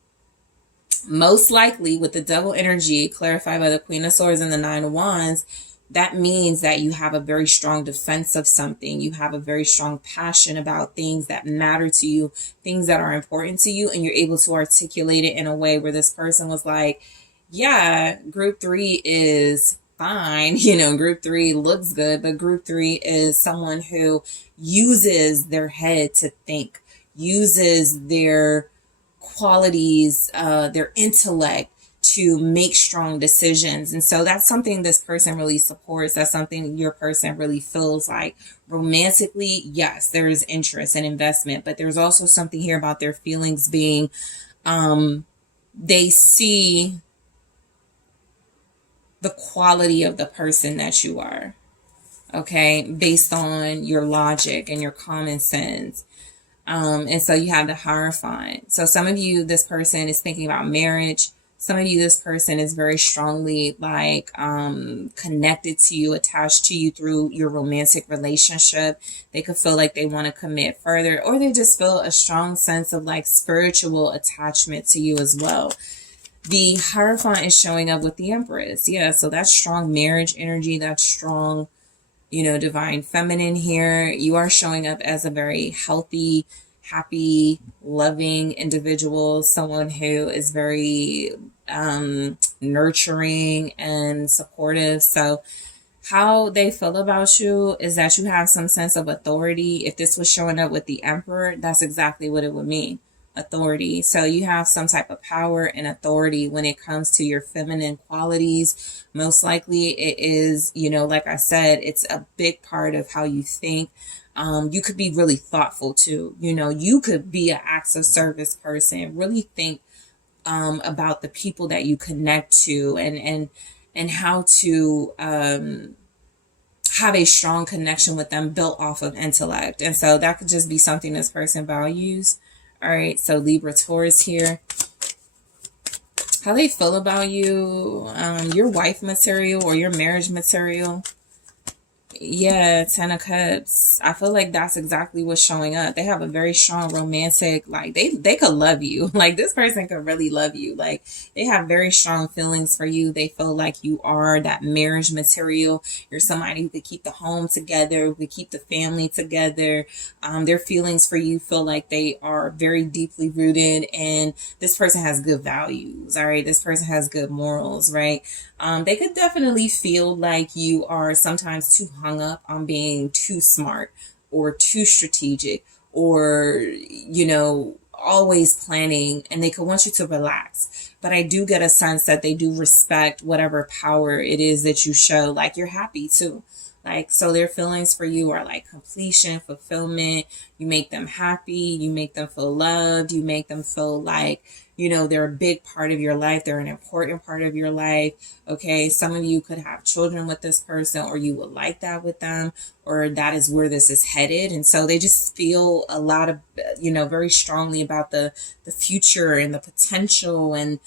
Most likely with the Devil energy clarified by the Queen of Swords and the Nine of Wands, that means that you have a very strong defense of something. You have a very strong passion about things that matter to you, things that are important to you, and you're able to articulate it in a way where this person was like, yeah, group 3 is fine. Group 3 looks good, but group 3 is someone who uses their head to think, uses their qualities, their intellect to make strong decisions. And so that's something this person really supports. That's something your person really feels like. Romantically, yes, there is interest and investment, but there's also something here about their feelings being, they see the quality of the person that you are, okay, based on your logic and your common sense. And so you have the Hierophant. So some of you, this person is thinking about marriage. Some of you, this person is very strongly like connected to you, attached to you through your romantic relationship. They could feel like they want to commit further, or they just feel a strong sense of like spiritual attachment to you as well. The Hierophant is showing up with the Empress. Yeah, so that's strong marriage energy. That's strong, you know, divine feminine here. You are showing up as a very healthy, happy, loving individual, someone who is very nurturing and supportive. So how they feel about you is that you have some sense of authority. If this was showing up with the Emperor, that's exactly what it would mean. Authority. So you have some type of power and authority when it comes to your feminine qualities. Most likely it is, you know, like I said, it's a big part of how you think. You could be really thoughtful too. You know, you could be an acts of service person, really think about the people that you connect to, and how to have a strong connection with them built off of intellect. And so that could just be something this person values. All right, so Libra Taurus here. How they feel about you, your wife material or your marriage material. Yeah, Ten of Cups. I feel like that's exactly what's showing up. They have a very strong romantic, like they could love you. Like this person could really love you. Like they have very strong feelings for you. They feel like you are that marriage material. You're somebody who could keep the home together, who could keep the family together. Their feelings for you feel like they are very deeply rooted, and this person has good values. All right, this person has good morals, right? They could definitely feel like you are sometimes too hung up on being too smart or too strategic, or, you know, always planning, and they could want you to relax. But I do get a sense that they do respect whatever power it is that you show. Like you're happy too. Like, so their feelings for you are like completion, fulfillment. You make them happy. You make them feel loved. You make them feel like, you know, they're a big part of your life. They're an important part of your life. Okay. Some of you could have children with this person, or you would like that with them, or that is where this is headed. And so they just feel a lot of, you know, very strongly about the future and the potential, and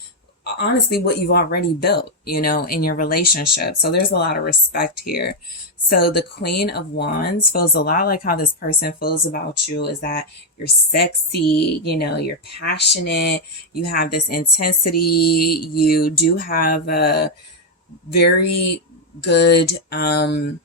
honestly what you've already built, you know, in your relationship. So there's a lot of respect here. So the Queen of Wands feels a lot like how this person feels about you, is that you're sexy, you know, you're passionate, you have this intensity, you do have a very good, I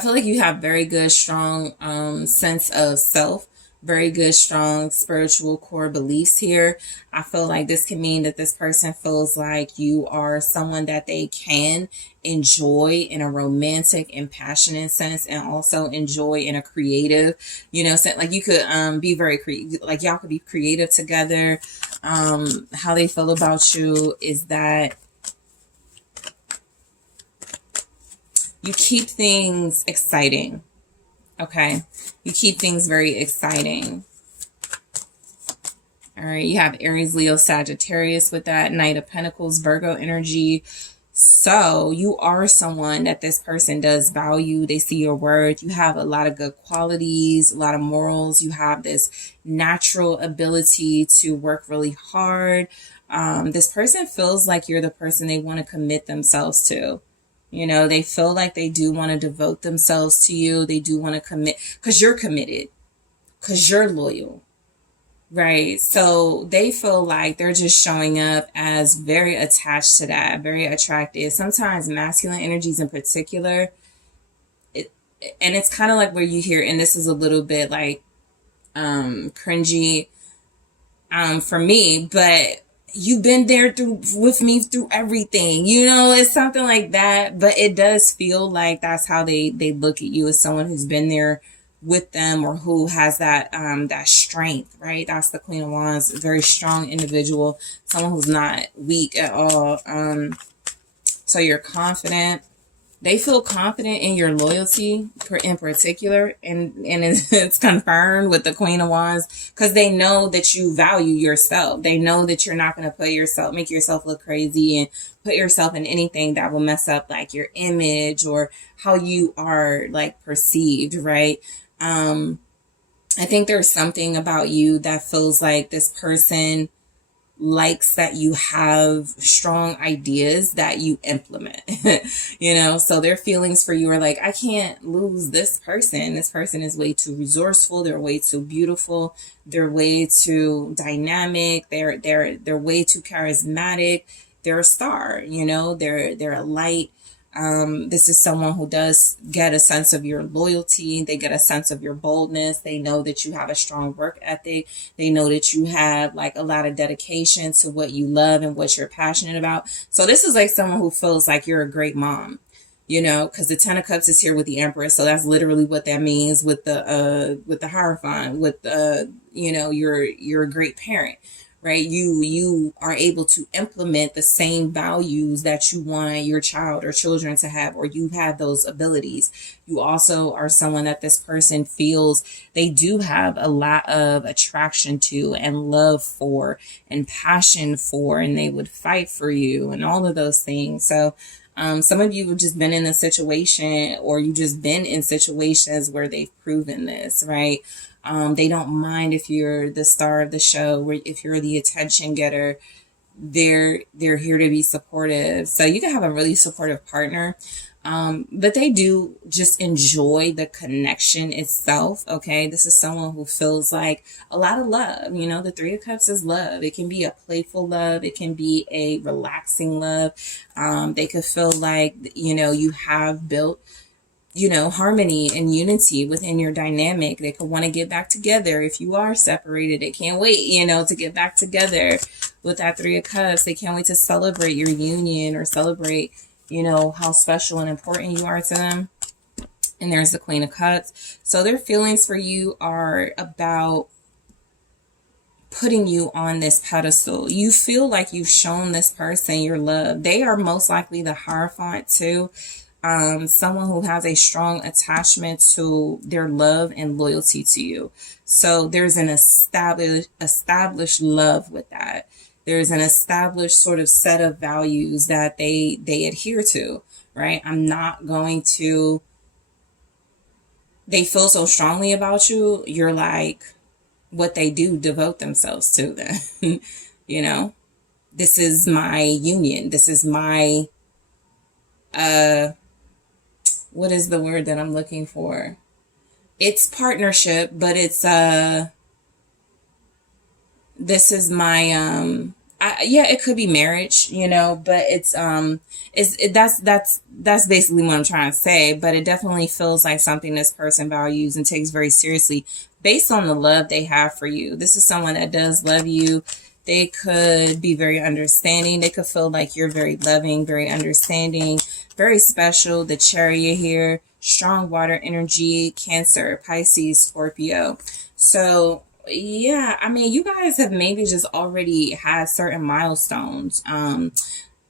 feel like you have very good, strong sense of self, very good, strong spiritual core beliefs here. I feel like this can mean that this person feels like you are someone that they can enjoy in a romantic and passionate sense, and also enjoy in a creative, you know, sense. Like you could be very creative, like y'all could be creative together. How they feel about you is that you keep things exciting. Okay. You keep things very exciting. All right. You have Aries, Leo, Sagittarius with that Knight of Pentacles, Virgo energy. So you are someone that this person does value. They see your worth. You have a lot of good qualities, a lot of morals. You have this natural ability to work really hard. This person feels like you're the person they want to commit themselves to. You know, they feel like they do want to devote themselves to you. They do want to commit because you're committed, because you're loyal, right? So they feel like they're just showing up as very attached to that, very attractive. Sometimes masculine energies in particular, and it's kind of like where you hear, and this is a little bit like cringy for me, but you've been there with me through everything, you know, it's something like that. But it does feel like that's how they look at you, as someone who's been there with them, or who has that that strength, right? That's the Queen of Wands, very strong individual, someone who's not weak at all. So you're confident. They feel confident in your loyalty in particular, and it's confirmed with the Queen of Wands, because they know that you value yourself. They know that you're not going to make yourself look crazy and put yourself in anything that will mess up like your image or how you are like perceived, right? I think there's something about you that feels like this person likes that you have strong ideas that you implement. So their feelings for you are like, I can't lose this person. This person is way too resourceful. They're way too beautiful. They're way too dynamic. They're way too charismatic. They're a star, they're a light. This is someone who does get a sense of your loyalty. They get a sense of your boldness. They know that you have a strong work ethic. They know that you have like a lot of dedication to what you love and what you're passionate about. So this is like someone who feels like you're a great mom, because the Ten of Cups is here with the Empress. So that's literally what that means with the Hierophant, with you're a great parent. Right? You are able to implement the same values that you want your child or children to have, or you have those abilities. You also are someone that this person feels they do have a lot of attraction to and love for and passion for, and they would fight for you and all of those things. So some of you have just been in a situation, or you just been in situations where they've proven this, right? They don't mind if you're the star of the show, or if you're the attention getter. They're here to be supportive. So you can have a really supportive partner. But they do just enjoy the connection itself. Okay. This is someone who feels like a lot of love. The Three of Cups is love. It can be a playful love. It can be a relaxing love. They could feel like, you have built harmony and unity within your dynamic. They could want to get back together. If you are separated, they can't wait, to get back together with that Three of Cups. They can't wait to celebrate your union, or celebrate, how special and important you are to them. And there's the Queen of Cups. So their feelings for you are about putting you on this pedestal. You feel like you've shown this person your love. They are most likely the Hierophant too. Someone who has a strong attachment to their love and loyalty to you. So there's an established love with that. There's an established sort of set of values that they adhere to, right? They feel so strongly about you. You're like, what they do, devote themselves to them. This is my union. This is my, what is the word that I'm looking for? It's partnership, but it's this is my it could be marriage, but that's basically what I'm trying to say. But it definitely feels like something this person values and takes very seriously based on the love they have for you. This is someone that does love you. They could be very understanding. They could feel like you're very loving, very understanding, very special. The Chariot here, strong water energy, Cancer, Pisces, Scorpio. So yeah, you guys have maybe just already had certain milestones,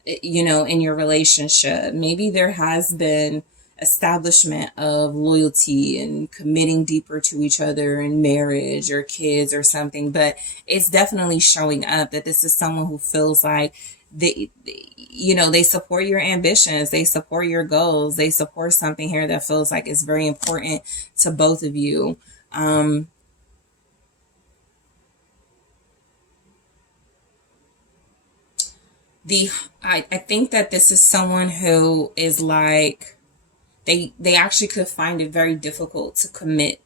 in your relationship. Maybe there has been establishment of loyalty and committing deeper to each other in marriage or kids or something, but it's definitely showing up that this is someone who feels like they support your ambitions, they support your goals, they support something here that feels like it's very important to both of you. I think that this is someone who is like, they actually could find it very difficult to commit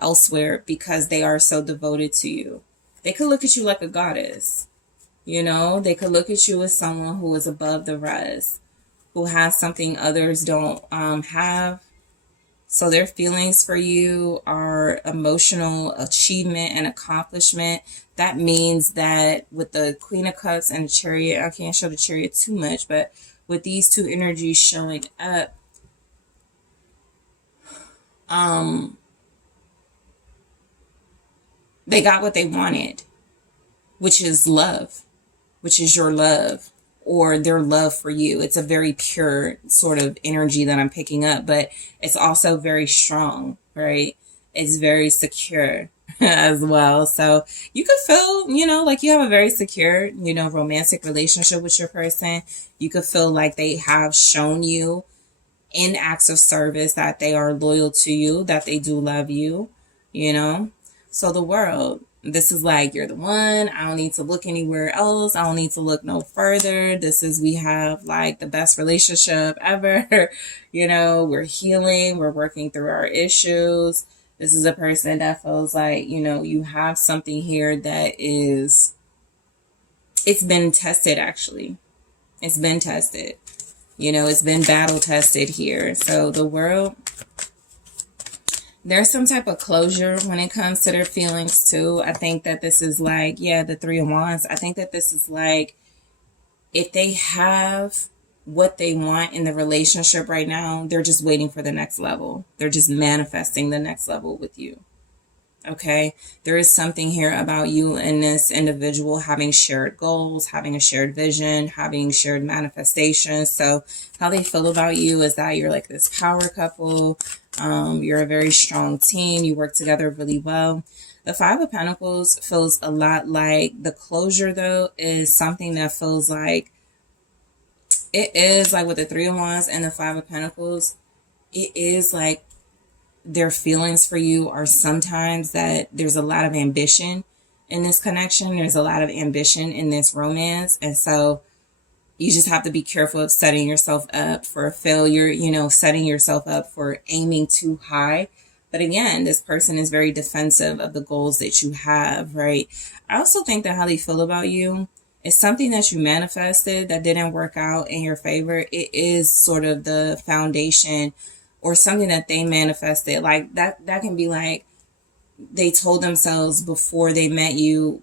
elsewhere because they are so devoted to you. They could look at you like a goddess. They could look at you as someone who is above the rest, who has something others don't have. So their feelings for you are emotional achievement and accomplishment. That means that with the Queen of Cups and the Chariot, I can't show the Chariot too much, but with these two energies showing up, they got what they wanted, which is love, which is your love, or their love for you. It's a very pure sort of energy that I'm picking up, but it's also very strong, right? It's very secure as well. So you could feel, like you have a very secure, romantic relationship with your person. You could feel like they have shown you in acts of service that they are loyal to you, that they do love you, So the world, This is like, you're the one. I don't need to look anywhere else. I don't need to look no further. We have like the best relationship ever. We're healing. We're working through our issues. This is a person that feels like, you have something here that it's been tested actually. It's been tested. It's been battle tested here. So the world, there's some type of closure when it comes to their feelings too. I think that this is like, the Three of Wands. I think that this is like, if they have what they want in the relationship right now, they're just waiting for the next level. They're just manifesting the next level with you. Okay, there is something here about you and this individual having shared goals, having a shared vision, having shared manifestations. So how they feel about you is that you're like this power couple. You're a very strong team. You work together really well. The Five of Pentacles feels a lot like the closure, though, is something that feels like it is like with the Three of Wands and the Five of Pentacles. It is like their feelings for you are sometimes that there's a lot of ambition in this connection. There's a lot of ambition in this romance. And so you just have to be careful of setting yourself up for a failure, setting yourself up for aiming too high. But again, this person is very defensive of the goals that you have, right? I also think that how they feel about you is something that you manifested that didn't work out in your favor. It is sort of the foundation or something that they manifested. Like that can be like they told themselves before they met you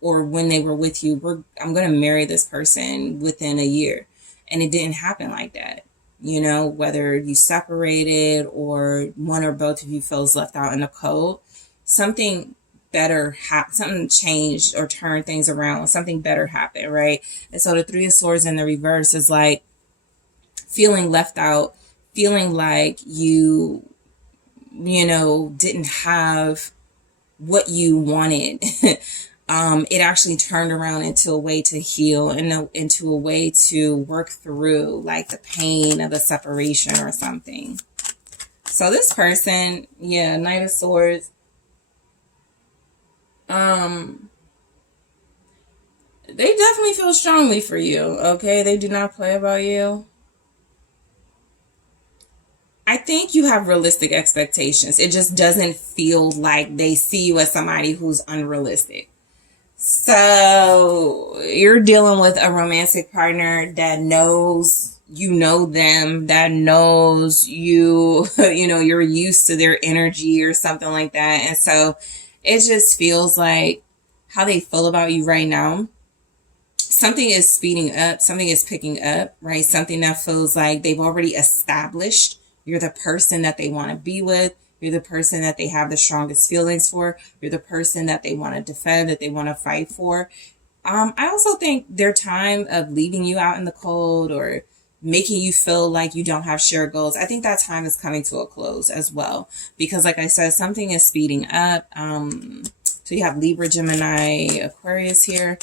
or when they were with you, I'm going to marry this person within a year. And it didn't happen like that. Whether you separated or one or both of you feels left out in the cold, something better something changed or turned things around. Something better happened, right? And so the Three of Swords in the reverse is like feeling left out, feeling like you didn't have what you wanted. It actually turned around into a way to heal and into a way to work through like the pain of a separation or something. So this person, Knight of Swords, they definitely feel strongly for you, okay? They do not play about you. I think you have realistic expectations. It just doesn't feel like they see you as somebody who's unrealistic. So you're dealing with a romantic partner that knows you know them, that knows you, you're used to their energy or something like that. And so it just feels like how they feel about you right now. Something is speeding up. Something is picking up, right? Something that feels like they've already established you're the person that they want to be with. You're the person that they have the strongest feelings for. You're the person that they want to defend, that they want to fight for. I also think their time of leaving you out in the cold or making you feel like you don't have shared goals, I think that time is coming to a close as well. Because like I said, something is speeding up. So you have Libra, Gemini, Aquarius here.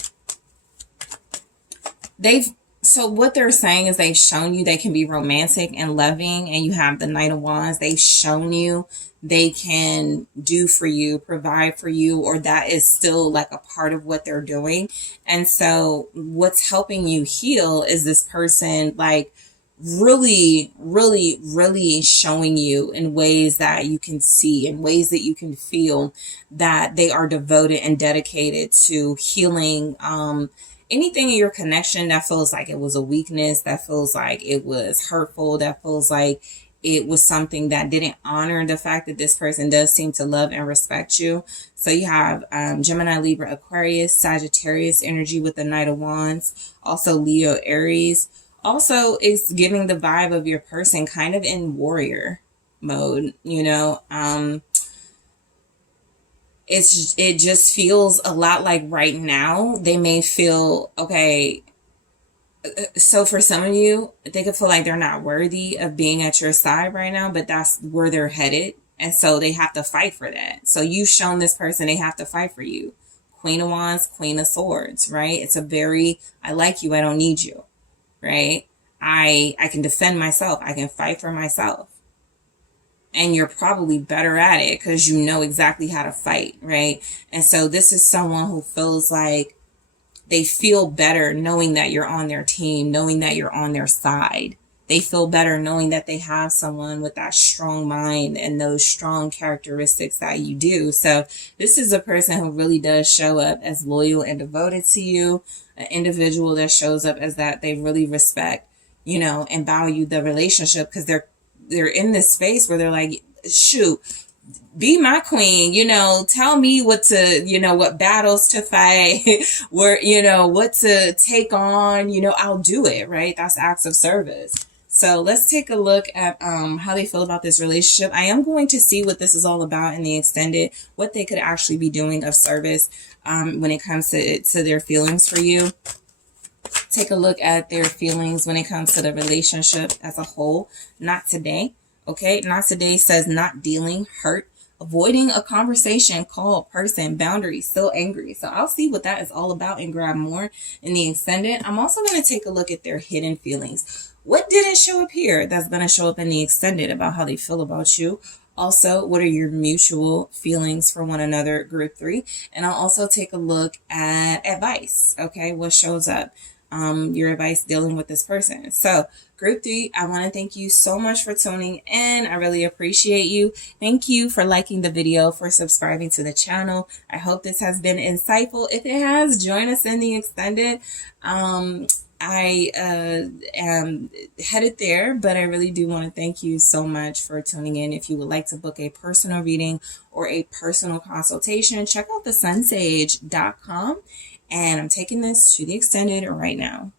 So what they're saying is they've shown you they can be romantic and loving, and you have the Knight of Wands. They've shown you they can do for you, provide for you, or that is still like a part of what they're doing. And so what's helping you heal is this person like really, really, really showing you in ways that you can see, in ways that you can feel that they are devoted and dedicated to healing, anything in your connection that feels like it was a weakness, that feels like it was hurtful, that feels like it was something that didn't honor the fact that this person does seem to love and respect you. So you have Gemini, Libra, Aquarius, Sagittarius energy with the Knight of Wands. Also Leo, Aries. Also it's giving the vibe of your person kind of in warrior mode, it just feels a lot like right now they may feel, okay, so for some of you, they could feel like they're not worthy of being at your side right now, but that's where they're headed. And so they have to fight for that. So you've shown this person they have to fight for you. Queen of Wands, Queen of Swords, right? It's a very, I like you, I don't need you, right? I can defend myself. I can fight for myself. and you're probably better at it because you know exactly how to fight, right? And so this is someone who feels like they feel better knowing that you're on their team, knowing that you're on their side. They feel better knowing that they have someone with that strong mind and those strong characteristics that you do. So this is a person who really does show up as loyal and devoted to you, an individual that shows up as that they really respect, and value the relationship, because they're in this space where they're like, shoot, be my queen, tell me what battles to fight, where, what to take on, I'll do it, right? That's acts of service. So let's take a look at how they feel about this relationship. I am going to see what this is all about in the extended, what they could actually be doing of service when it comes to their feelings for you. Take a look at their feelings when it comes to the relationship as a whole. Not today. Okay. Not today says not dealing, hurt, avoiding a conversation, call, person, boundary, still angry. So I'll see what that is all about and grab more in the extended. I'm also going to take a look at their hidden feelings. What didn't show up here that's going to show up in the extended about how they feel about you? Also, what are your mutual feelings for one another, group 3? And I'll also take a look at advice. Okay, what shows up? Your advice dealing with this person. So group 3, I want to thank you so much for tuning in. I really appreciate you. Thank you for liking the video, for subscribing to the channel. I hope this has been insightful. If it has, join us in the extended. I am headed there, but I really do want to thank you so much for tuning in. If you would like to book a personal reading or a personal consultation, check out TheSunSage.com. And I'm taking this to the extended right now.